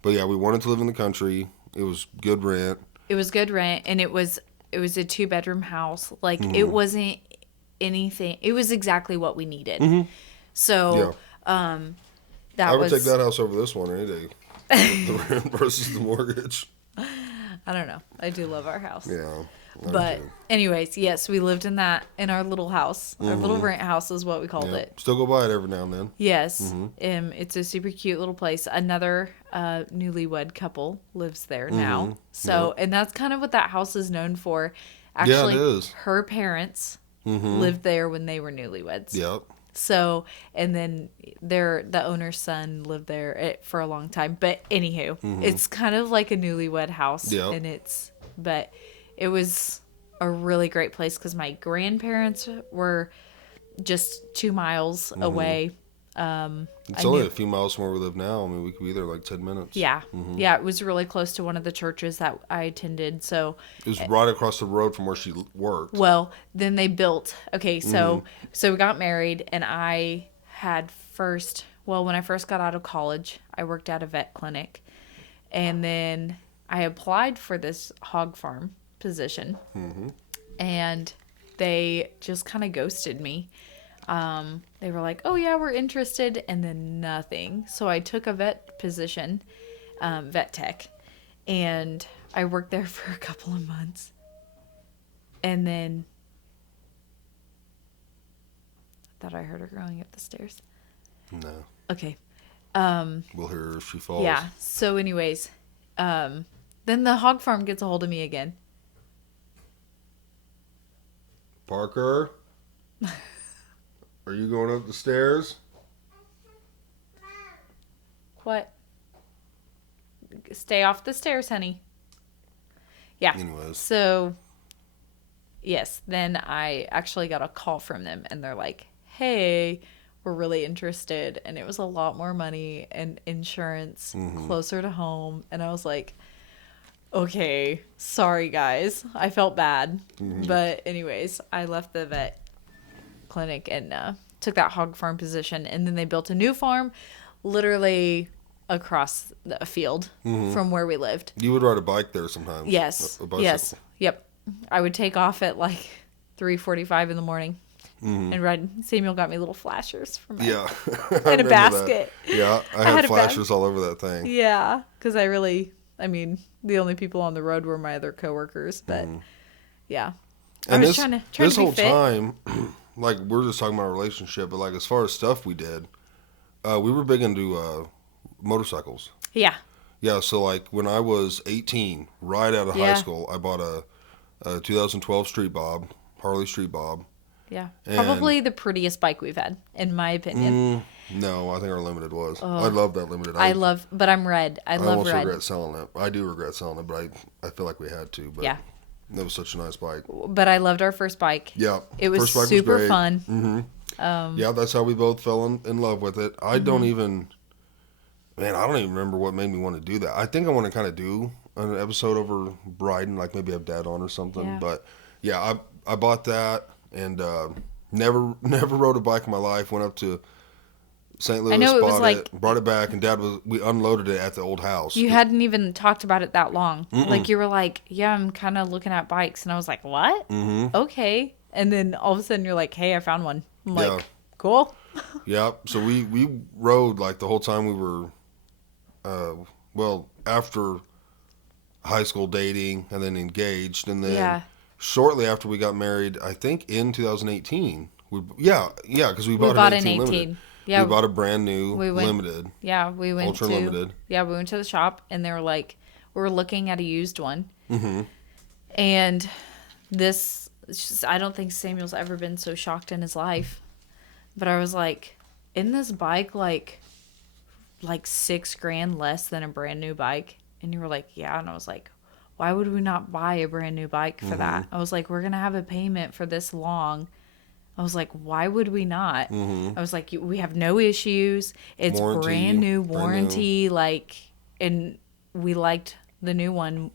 But yeah, we wanted to live in the country. It was good rent. It was good rent, and it was a 2-bedroom house. Like it wasn't anything. It was exactly what we needed. So that I would was take that house over this one any day. The rent versus the mortgage. I don't know. I do love our house. Yeah. I But do. anyways, yes, we lived in our little house. Our little rent house is what we called Yeah. it. Still go by it every now and then. Yes. It's a super cute little place. Another newlywed couple lives there now. So, and that's kind of what that house is known for. Actually, it is. her parents lived there when they were newlyweds. Yep. So, and then the owner's son lived there for a long time. But anywho, it's kind of like a newlywed house. Yep. And but it was a really great place because my grandparents were just 2 miles away. It's only a few miles from where we live now. I mean, we could be there like 10 minutes. Yeah. Yeah, it was really close to one of the churches that I attended. So It was right across the road from where she worked. well, then they built. Okay, so we got married, and when I first got out of college, I worked at a vet clinic, and then I applied for this hog farm position, and they just kind of ghosted me. They were like, "Oh yeah, we're interested," and then nothing. So I took a vet position, vet tech, and I worked there for a couple of months. And then I thought I heard her going up the stairs. No. Okay. We'll hear her if she falls. Yeah. So anyways, then the hog farm gets a hold of me again. Parker? Are you going up the stairs? What? Stay off the stairs, honey. Yeah. Anyways. So, yes, then I actually got a call from them, and they're like, "Hey, we're really interested." And it was a lot more money and insurance closer to home. And I was like, okay, sorry, guys. I felt bad. But anyways, I left the vet clinic and took that hog farm position. And then they built a new farm literally across a field from where we lived. You would ride a bike there sometimes. Yes. A bicycle. Yes. Yep. I would take off at like 3:45 in the morning and ride. Samuel got me little flashers for my Yeah. and a basket. That. Yeah. I had flashers all over that thing. Yeah, because the only people on the road were my other coworkers, but yeah. And I was trying this to be whole fit. time, like we're just talking about our relationship, but like as far as stuff we did, we were big into motorcycles. Yeah. Yeah, so like when I was 18, right out of high school, I bought a 2012 Street Bob, Harley Street Bob. Yeah. And Probably the prettiest bike we've had, in my opinion. No, I think our Limited was. I love that Limited. But I'm red. I love almost red. regret selling it. I do regret selling it, but I feel like we had to. But Yeah. It was such a nice bike. But I loved our first bike. Yeah. It was first bike super was great. fun. Yeah, that's how we both fell in love with it. I don't even remember what made me want to do that. I think I want to kind of do an episode over riding, like maybe have Dad on or something. Yeah. But yeah, I bought that and never rode a bike in my life. Went up to St. Louis, I know it was bought like- it, brought it back, and we unloaded it at the old house. You hadn't even talked about it that long. Like you were like, yeah, I'm kind of looking at bikes. And I was like, what? Okay. And then all of a sudden you're like, hey, I found one. I'm like, Yeah. cool. Yeah, so we rode like the whole time we were, after high school dating and then engaged, and then Yeah. shortly after we got married, I think in 2018, because we bought bought an an 18 18. Limited. Yeah. We bought a brand new We went- Limited. Yeah, we went Ultra to Limited. Yeah, we went to the shop and they were like, we were looking at a used one. And this, I don't think Samuel's ever been so shocked in his life. But I was like, isn't this bike like $6,000 less than a brand new bike? And you were like, yeah. And I was like, why would we not buy a brand new bike for that? I was like, we're gonna have a payment for this long. I was like, why would we not? I was like, we have no issues. It's Warranty, brand new brand new. warranty. Like, and we liked the new one.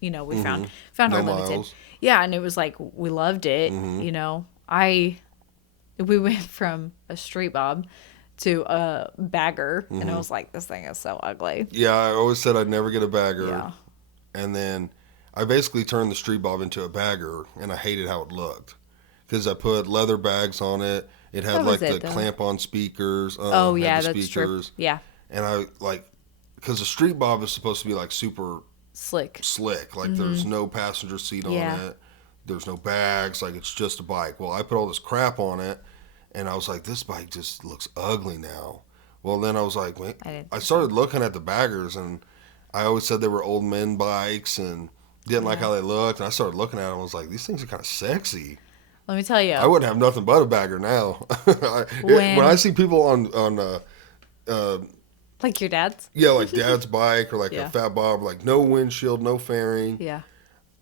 You know, we found No our Limited. miles. Yeah, and it was like we loved it. You know, we went from a Street Bob to a Bagger, and I was like, this thing is so ugly. Yeah, I always said I'd never get a bagger. Yeah. And then I basically turned the Street Bob into a bagger, and I hated how it looked because I put leather bags on it. It had That was like the it, though. clamp-on speakers. Oh, Had yeah, the that's true. speakers, Yeah. and I like because the Street Bob is supposed to be like super Slick. Like there's no passenger seat on it. There's no bags. Like it's just a bike. Well, I put all this crap on it, and I was like, this bike just looks ugly now. Well, then I was like, wait. I started looking at the baggers, and I always said they were old men bikes, and didn't like how they looked. And I started looking at them. I was like, these things are kind of sexy. Let me tell you. I wouldn't have nothing but a bagger now. When I see people on like your dad's? yeah, like dad's bike or like Yeah. a Fat Bob, like no windshield, no fairing, Yeah.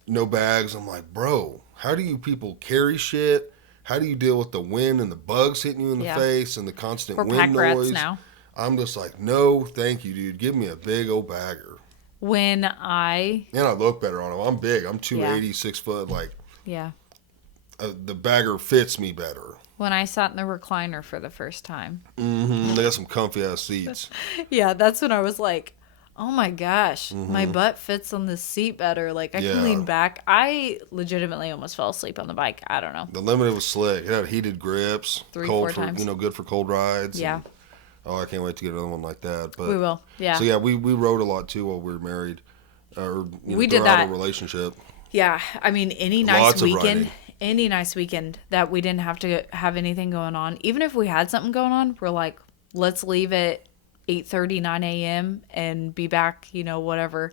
no bags. I'm like, bro, how do you people carry shit? How do you deal with the wind and the bugs hitting you in the face and the constant We're wind pack rats noise? now. I'm just like, no, thank you, dude. Give me a big old bagger. And I look better on them. I'm big. I'm 280, 6 foot. Like, yeah. the bagger fits me better. When I sat in the recliner for the first time. Mm-hmm. They got some comfy ass seats. Yeah, that's when I was like, oh my gosh, my butt fits on this seat better. Like I can lean back. I legitimately almost fell asleep on the bike. I don't know. The Limited was slick. It had heated grips, 3-4 times. Good for cold rides. Yeah. And, I can't wait to get another one like that. But We will. Yeah. So yeah, we rode a lot too while we were married, We did throughout that. our relationship. Yeah, I mean, any nice Lots of weekend, riding. any nice weekend that we didn't have to have anything going on, even if we had something going on, we're like, let's leave at 8:30, 9 a.m. and be back, whatever,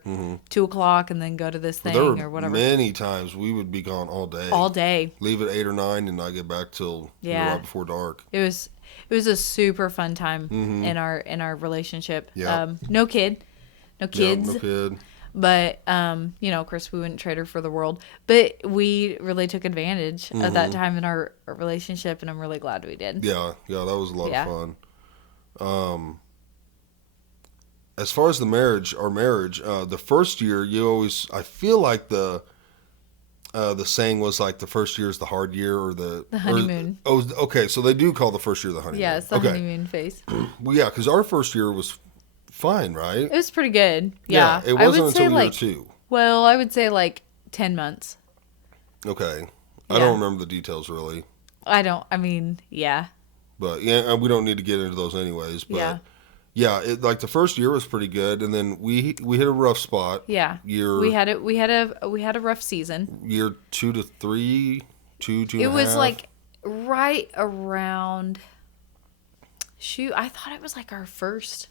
2 o'clock, and then go to this thing There were or whatever. many times we would be gone all day. All day. Leave at 8 or 9 and not get back till right before dark. It was a super fun time in our relationship. Yeah. No kids. Yeah, no kid. But, of course, we wouldn't trade her for the world. But we really took advantage of that time in our relationship, and I'm really glad we did. Yeah, that was a lot of fun. As far as our marriage, the first year, I feel like the saying was like the first year is the hard year or the honeymoon. Okay, so they do call the first year the honeymoon. Yeah, it's the honeymoon phase. Well, yeah, because our first year was fine, right? It was pretty good. Yeah. It wasn't until year 2. Well, I would say like 10 months. Okay. Yeah. I don't remember the details really. Yeah. But yeah, we don't need to get into those anyways. But yeah, like the first year was pretty good, and then we hit a rough spot. Yeah. We had a rough season. Year 2 to 3, 2 and a half. It was like right around. Shoot, I thought it was like our first.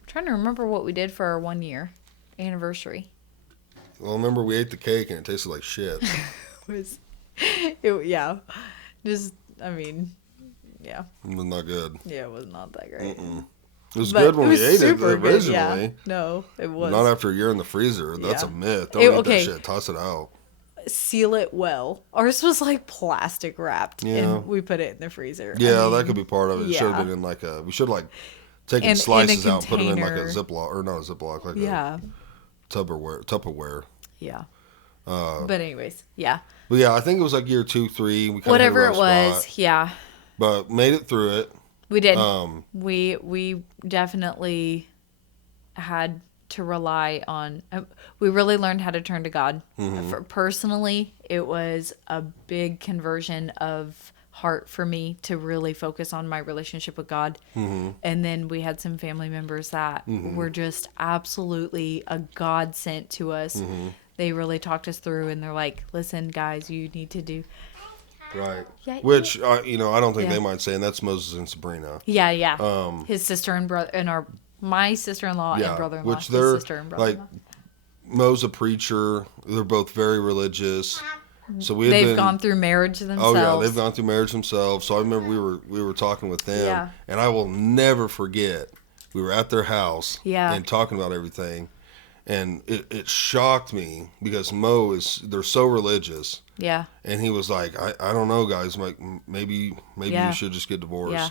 I'm trying to remember what we did for our 1 year anniversary. Well, remember we ate the cake and it tasted like shit. Yeah. Yeah. It was not good. Yeah, it was not that great. It was good when we ate it super good, originally. yeah. No, it was. Not after a year in the freezer. That's Yeah. a myth. Don't eat okay. that shit. Toss it out. Seal it well. Ours was like plastic wrapped, Yeah. and we put it in the freezer. Yeah, that could be part of it. It should have yeah. been in like we should have like taken In a slices out and put them in like a container. Ziploc, or not a Ziploc, like Yeah. a Tupperware. Yeah. But anyways, yeah. But yeah, I think it was like year 2, 3. We kinda Whatever hit it a rough was, spot, yeah. but made it through it. We did. Um, We definitely had to rely on. We really learned how to turn to God. For, personally, it was a big conversion of heart for me to really focus on my relationship with God. And then we had some family members that were just absolutely a godsend to us. They really talked us through, and they're like, "Listen, guys, you need to do." Right. Yeah, Which I don't think Yeah. they mind saying. That's Moses and Sabrina. Yeah. His sister and brother, and my sister-in-law and brother-in-law. Which they're his sister and brother-in-law. like Mo's a preacher. They're both very religious. So They've gone through marriage themselves. Oh yeah, they've gone through marriage themselves. So I remember we were talking with them, Yeah. and I will never forget. We were at their house, Yeah. and talking about everything, and it shocked me because they're so religious. Yeah. And he was like, I don't know, guys. Like, maybe Yeah. you should just get divorced. Yeah.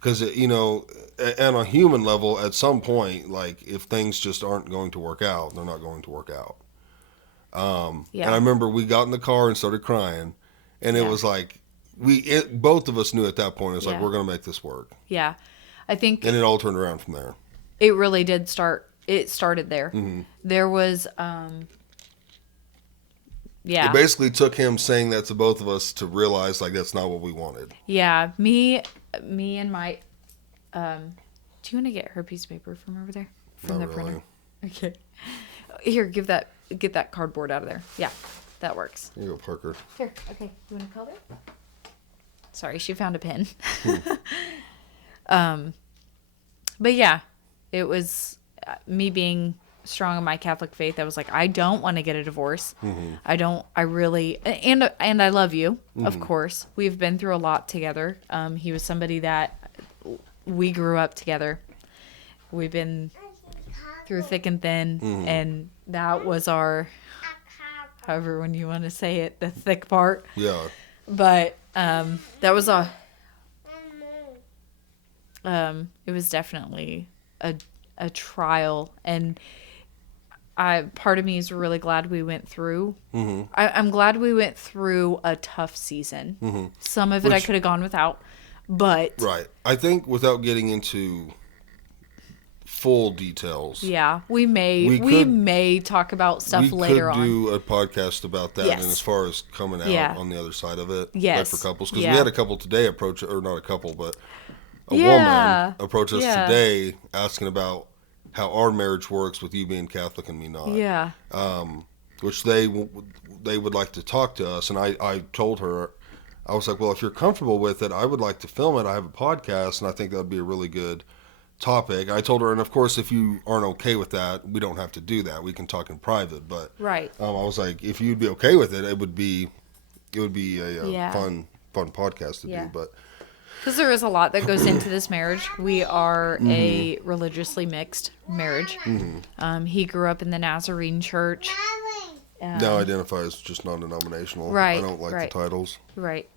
Because, on a human level, at some point, like, if things just aren't going to work out, they're not going to work out. Yeah. And I remember we got in the car and started crying. And it Yeah. was like, both of us knew at that point, it's like, Yeah. we're going to make this work. Yeah. I think And it all turned around from there. it really did start. It started there. There was, Yeah. It basically took him saying that to both of us to realize like that's not what we wanted. Yeah. Me and my do you want to get her piece of paper from over there? From Not the really. printer. Okay. Here, get that cardboard out of there. Yeah. That works. Here you go, Parker. Here. Okay. You want to color? Sorry, she found a pen. But yeah, it was me being strong in my Catholic faith. I was like, I don't want to get a divorce. I really, and I love you, of course. We've been through a lot together. He was somebody that we grew up together. We've been through thick and thin, and that was our, however when you want to say it, the thick part. Yeah. But that was it was definitely a trial, and part of me is really glad we went through. I'm glad we went through a tough season. Some of it I could have gone without, but Right. I think without getting into full details. yeah, we may talk about stuff later on. We could do a podcast about that, Yes. and as far as coming out on the other side of it, Yes. like for couples, because Yeah. we had a couple today approach, or not a couple, but a Yeah. woman approach us Yeah. today asking about how our marriage works with you being Catholic and me not. Yeah. Which they would like to talk to us, and I told her, I was like, well, if you're comfortable with it, I would like to film it. I have a podcast, and I think that would be a really good topic. I told her, and of course, if you aren't okay with that, we don't have to do that. We can talk in private. But Right. I was like, if you'd be okay with it, it would be a Yeah. fun podcast to Yeah. do. But Because there is a lot that goes into this marriage. We are a religiously mixed marriage. He grew up in the Nazarene church. now identify as just non-denominational. Right, I don't like right. the titles. Right.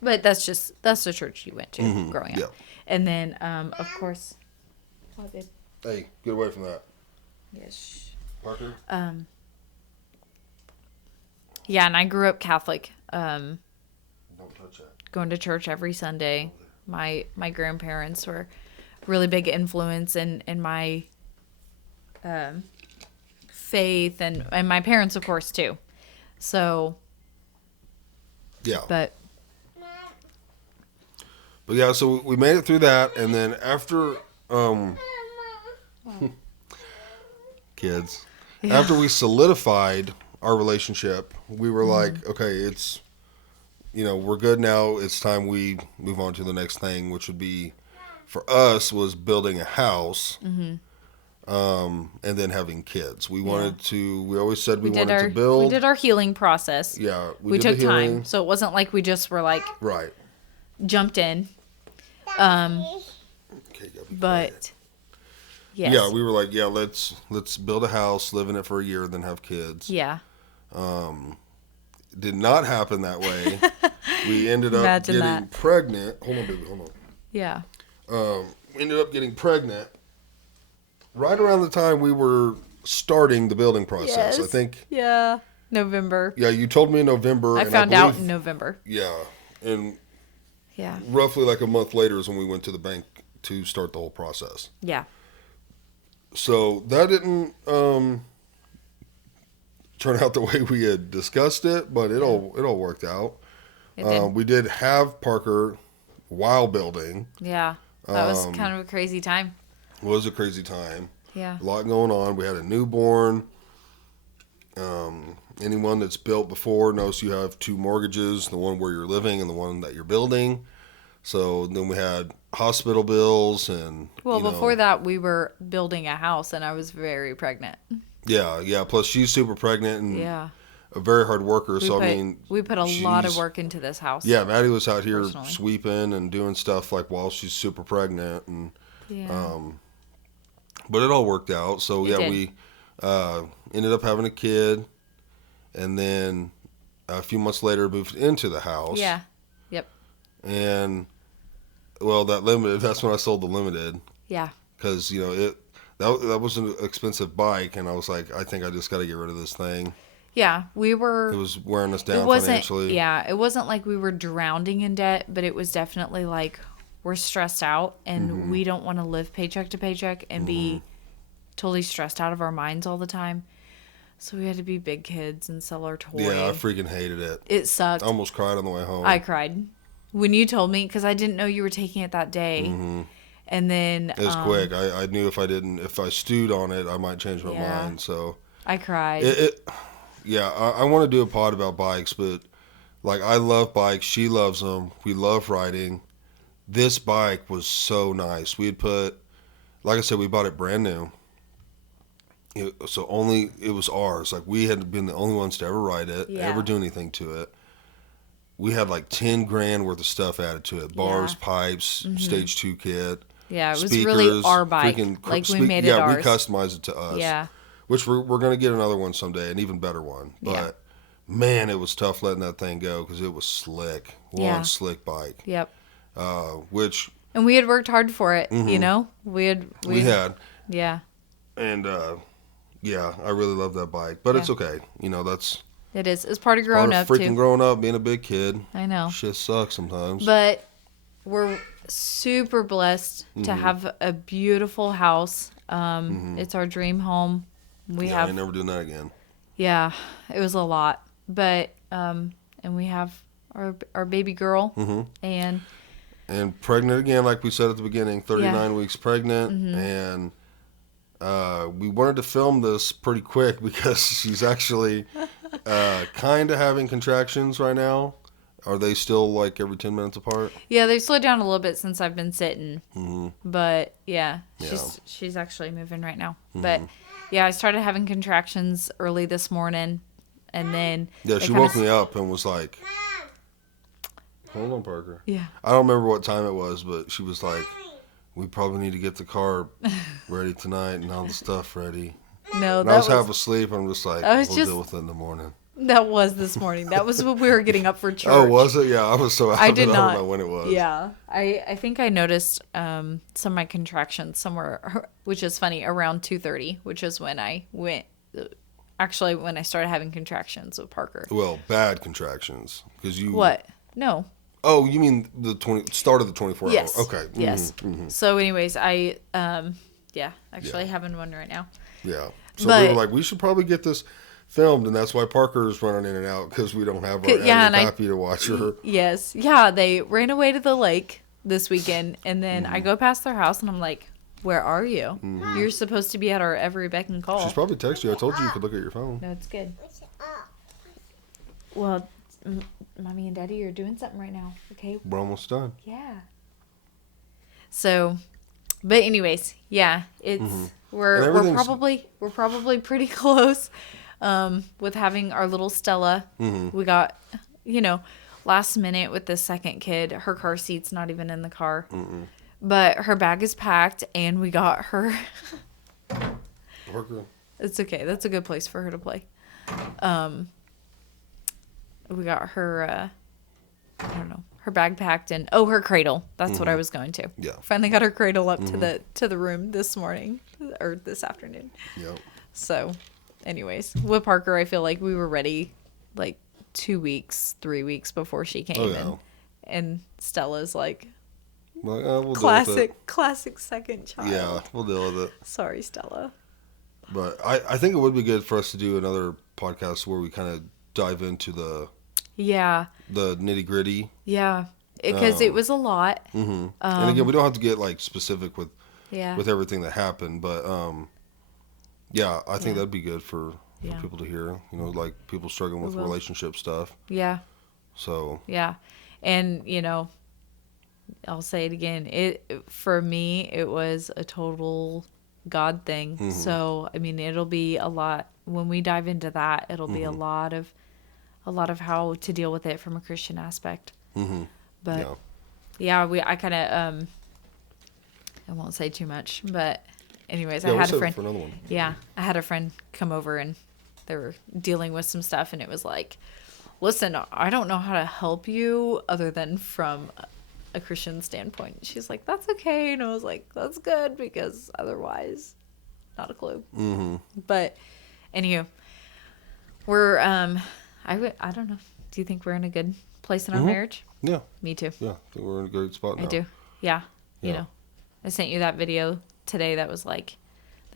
But that's the church you went to growing up. Yeah. And then, of course. Oh, babe. Hey, get away from that, Yes. Parker. Yeah, and I grew up Catholic. Don't touch that. Going to church every Sunday. My grandparents were really big influence in my faith, and my parents, of course, too. So, Yeah. but Yeah, so we made it through that, and then after kids, after we solidified our relationship, we were like, okay, it's we're good now. It's time we move on to the next thing, which would be for us was building a house, and then having kids. We wanted to. We always said we wanted to build. We did our healing process. Yeah, We did took the healing. time, so it wasn't like we just were like Right. jumped in. Okay, gotta be quiet. But yes. Yeah, we were like, yeah, let's build a house, live in it for a year, then have kids. Yeah. Did not happen that way. We ended up Imagine getting that. pregnant. Hold on, baby, hold on. Yeah. We ended up getting pregnant right around the time we were starting the building process. I think. Yeah. November. Yeah, you told me in November. I and found out believe- in November. Yeah, and Yeah. roughly like a month later is when we went to the bank to start the whole process. Yeah. So that didn't turn out the way we had discussed it, but it all worked out. It did. We did have Parker while building. Yeah. That was kind of a crazy time. It was a crazy time. Yeah. A lot going on. We had a newborn. Anyone that's built before knows you have two mortgages, the one where you're living and the one that you're building. So then we had hospital bills and Well, before that, we were building a house, and I was very pregnant. Yeah. Plus she's super pregnant and Yeah. a very hard worker. So I mean, we put a lot of she's- work into this house. Yeah, Maddie was out here Personally. sweeping and doing stuff like while she's super pregnant, and Yeah. but it all worked out. So It yeah, did. we ended up having a kid, and then a few months later moved into the house. Yeah. Yep. And well, that limited. That's when I sold the limited Yeah. because that was an expensive bike, and I was like, I think I just got to get rid of this thing. Yeah. We were. It was wearing us down It wasn't. financially. Yeah. It wasn't like we were drowning in debt, but it was definitely like we're stressed out, and Mm-hmm. we don't want to live paycheck to paycheck and be totally stressed out of our minds all the time. So we had to be big kids and sell our toy. Yeah, I freaking hated it. It sucked. I almost cried on the way home. I cried when you told me, because I didn't know you were taking it that day. Mm-hmm. And then it was quick. I knew if I stewed on it, I might change my mind. So I cried. I want to do a pod about bikes, but like I love bikes. She loves them. We love riding. This bike was so nice. We had like I said, we bought it brand new. It was ours. Like we had been the only ones to ever ride it, ever do anything to it. We had like 10 grand worth of stuff added to it. Bars, pipes, stage 2 kit. Yeah, it was speakers, really our bike. Like we made it ours. Yeah, we customized it to us. Yeah. Which we're going to get another one someday, an even better one. But man, it was tough letting that thing go because it was slick. One slick bike. Yep. And we had worked hard for it, you know? We had. Yeah. And I really love that bike. But it's okay. You know, it is. It's part of growing up, freaking growing up, being a big kid. I know. Shit sucks sometimes. But we're super blessed to have a beautiful house. It's our dream home. I ain't never doing that again. Yeah, it was a lot. But, and we have our baby girl. And pregnant again, like we said at the beginning, 39 weeks pregnant. And we wanted to film this pretty quick because she's actually kind of having contractions right now. Are they still like every 10 minutes apart? Yeah, they've slowed down a little bit since I've been sitting. But she's actually moving right now. But I started having contractions early this morning, and then she woke me up and was like, "Hold on, Parker." Yeah. I don't remember what time it was, but she was like, "We probably need to get the car ready tonight and all the stuff ready." No, and I was half asleep. I'm just like, we'll deal with it in the morning. That was this morning. That was when we were getting up for church. Oh, was it? Yeah, I was so out I of did it. not, I don't know when it was. Yeah. I think I noticed some of my contractions somewhere, which is funny, around 2:30, which is when I went, actually when I started having contractions with Parker. Well, bad contractions. Because you... What? No. Oh, you mean the start of the 24 yes. hour? Okay. Yes. So anyways, I, actually having one right now. Yeah. So we were like, we should probably get this filmed, and that's why Parker is running in and out, because we don't have our copy to watch her. Yes. Yeah, they ran away to the lake this weekend, and then I go past their house, and I'm like, where are you? You're supposed to be at our every beck and call. She's probably texted you. I told you could look at your phone. No, it's good. Well, Mommy and Daddy are doing something right now, okay? We're almost done. Yeah. So, but anyways, yeah, it's we're probably pretty close with having our little Stella. We got, last minute with the second kid, her car seat's not even in the car. But her bag is packed, and we got her. It's okay. That's a good place for her to play. We got her, her bag packed, and her cradle. That's what I was going to. Yeah. Finally got her cradle up to the room this morning or this afternoon. Yep. So, anyways, with Parker, I feel like we were ready like 2 weeks, 3 weeks before she came in, and Stella's like. We'll classic second child. Yeah, we'll deal with it. Sorry, Stella. But I think it would be good for us to do another podcast where we kind of dive into the nitty gritty. Yeah, because it was a lot. And again, we don't have to get like specific with everything that happened, but I think that'd be good for people to hear. Like people struggling with relationship stuff. Yeah. So. Yeah, and I'll say it again. For me, it was a total God thing. So, I mean, it'll be a lot when we dive into that. It'll be a lot of how to deal with it from a Christian aspect. But I kind of I won't say too much. But anyways, I had a friend. For another one. Yeah, I had a friend come over, and they were dealing with some stuff, and it was like, listen, I don't know how to help you other than from a Christian standpoint. She's like, that's okay. And I was like, that's good, because otherwise, not a clue. But anywho, we're I don't know. Do you think we're in a good place in our marriage? Yeah. Me too. Yeah, I think we're in a good spot now. I do. Yeah. I sent you that video today that was like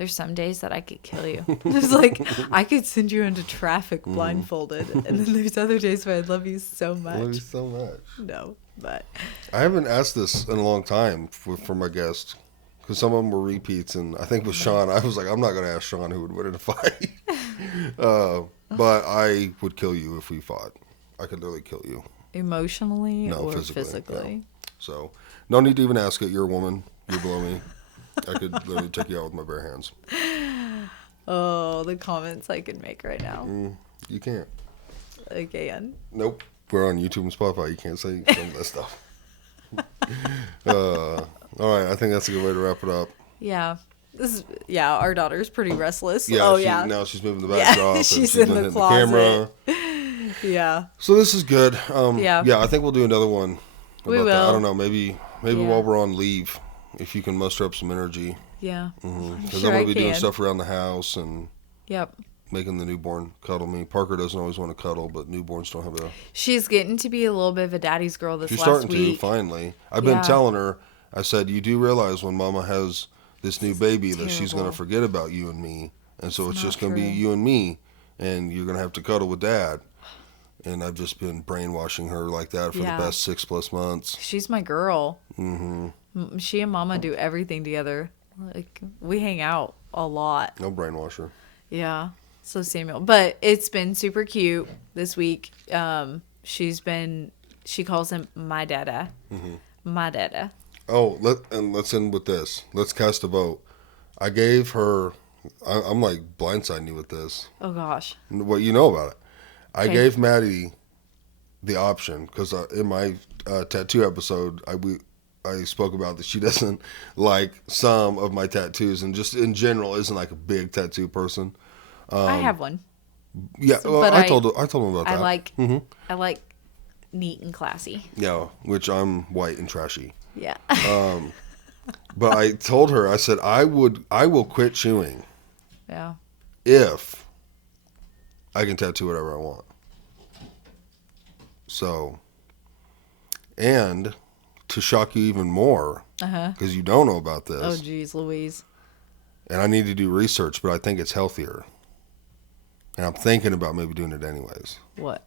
There's some days that I could kill you. It's like I could send you into traffic blindfolded, and then there's other days where I love you so much. I love you so much. No, but I haven't asked this in a long time for my guests because some of them were repeats, and I think with Sean, I was like, I'm not going to ask Sean who would win in a fight, but I would kill you if we fought. I could literally kill you. emotionally No, or physically, physically. no. So no need to even ask it. You're a woman. You're below me. I could literally take you out with my bare hands. Oh, the comments I could make right now. You can't. Again. Nope. We're on YouTube and Spotify. You can't say some of that stuff. All right. I think that's a good way to wrap it up. Yeah. Our daughter's pretty restless. Yeah. Now she's moving the backdrop. Yeah, she's and in been the hitting closet. the camera. Yeah. So this is good. Yeah. Yeah, I think we'll do another one. We about that. will. I don't know. Maybe Yeah. while we're on leave, if you can muster up some energy. Yeah. Because Sure I'm going I to be doing can. stuff around the house and Yep. making the newborn cuddle me. Parker doesn't always want to cuddle, but newborns don't have a... She's getting to be a little bit of a daddy's girl this She's last starting week. to, finally. I've been Yeah. telling her, I said, you do realize when Mama has this new baby that she's going to terrible. forget about you and me. And so it's not just going to be true. you and me. And you're going to have to cuddle with Dad. And I've just been brainwashing her like that for Yeah. the past 6+ months. She's my girl. Mm-hmm. She and Mama do everything together. Like, we hang out a lot. No brainwash her. Yeah. So Samuel, but it's been super cute this week. She calls him my dada. My dada. Oh, let's end with this. Let's cast a vote. I gave her... I'm like blindsiding you with this. Oh gosh. What you know about it. I Okay. gave Maddie the option because in my tattoo episode, I spoke about that she doesn't like some of my tattoos and just in general isn't like a big tattoo person. I have one. Yeah, well, but I told him about that. I like neat and classy. Yeah, which I'm white and trashy. Yeah. But I told her, I said I will quit chewing Yeah. if I can tattoo whatever I want. So, and to shock you even more, because you don't know about this, Oh geez, Louise. and I need to do research, but I think it's healthier. And I'm thinking about maybe doing it anyways. What?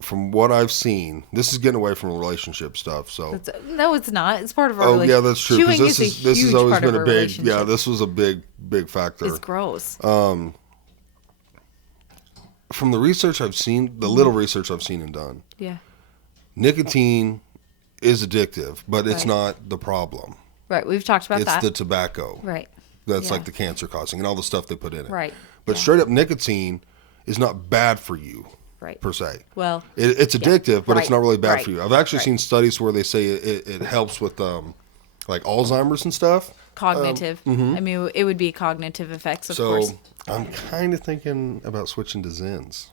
From what I've seen, this is getting away from relationship stuff. So, No, it's not. It's part of our oh relationship. yeah, that's true. Because Chewing this is a this has huge always part been of a our big, relationship. yeah, this was a big factor. It's gross. From the research I've seen, the little research I've seen and done, Yeah. nicotine is addictive, but it's Right. not the problem. Right. We've talked about It's that. the tobacco. Right. That's Yeah. like the cancer causing and all the stuff they put in it. Right. But straight up nicotine is not bad for you Right. per se. Well, It's addictive, but it's Right. not really bad Right. for you. I've actually Right. seen studies where they say it helps with like Alzheimer's and stuff. cognitive. I mean, it would be cognitive effects, of course. So I'm kind of thinking about switching to Zins.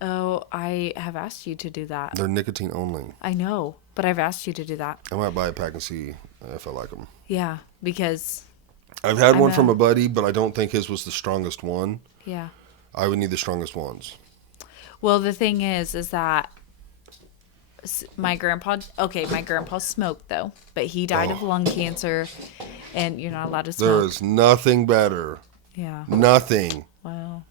Oh, I have asked you to do that. They're nicotine only. I know, but I've asked you to do that. I might buy a pack and see if I like them. Yeah, because I've had one I'm from a- a buddy, but I don't think his was the strongest one. yeah. I would need the strongest ones. Well, the thing is that my grandpa smoked though, but he died of lung cancer, and you're not allowed to There smoke. is nothing better. Yeah. Nothing. Wow.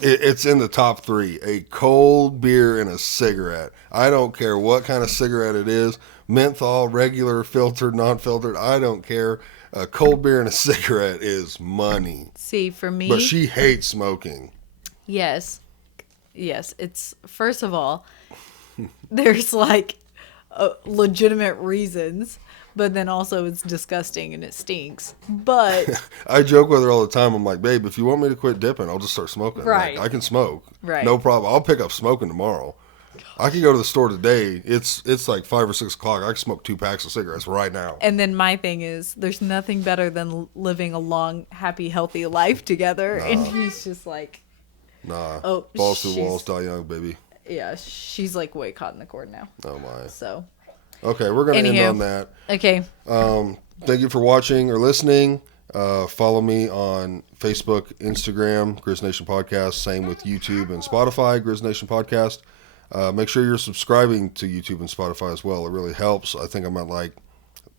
It's in the top 3. A cold beer and a cigarette. I don't care what kind of cigarette it is. Menthol, regular, filtered, non-filtered. I don't care. A cold beer and a cigarette is money. See, for me, But she hates smoking. yes. It's first of all, there's like legitimate reasons, but then also it's disgusting and it stinks. But I joke with her all the time. I'm like, babe, if you want me to quit dipping, I'll just start smoking. Right. Like, I can smoke. Right. No problem. I'll pick up smoking tomorrow. I can go to the store today. It's like 5 or 6 o'clock. I can smoke 2 packs of cigarettes right now. and then my thing is, there's nothing better than living a long, happy, healthy life together. And he's just like, Nah. Oh, Balls to the she's- walls, die young, baby. yeah, she's like way caught in the cord now. Oh my. So, Okay, we're gonna end Anywho. on that. okay. Thank you for watching or listening. Follow me on Facebook, Instagram, Grizz Nation Podcast. Same with YouTube and Spotify, Grizz Nation Podcast. Make sure you're subscribing to YouTube and Spotify as well. It really helps. I think I'm at like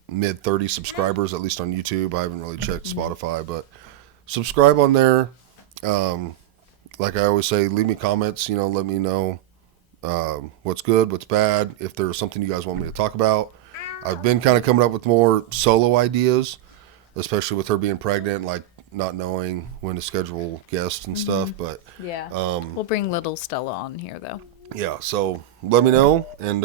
mid 30 subscribers, at least on YouTube. I haven't really checked Spotify, but subscribe on there. Like I always say, leave me comments. Let me know what's good, what's bad. If there's something you guys want me to talk about, I've been kind of coming up with more solo ideas, especially with her being pregnant, like not knowing when to schedule guests and stuff. But Yeah. We'll bring little Stella on here, though. yeah, so let me know. And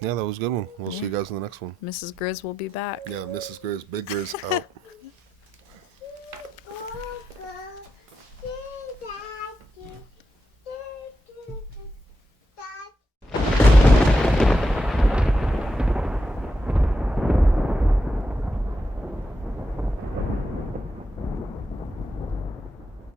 yeah, that was a good one. We'll see you guys in the next one. Mrs. Grizz will be back. Yeah, Mrs. Grizz, Big Grizz out.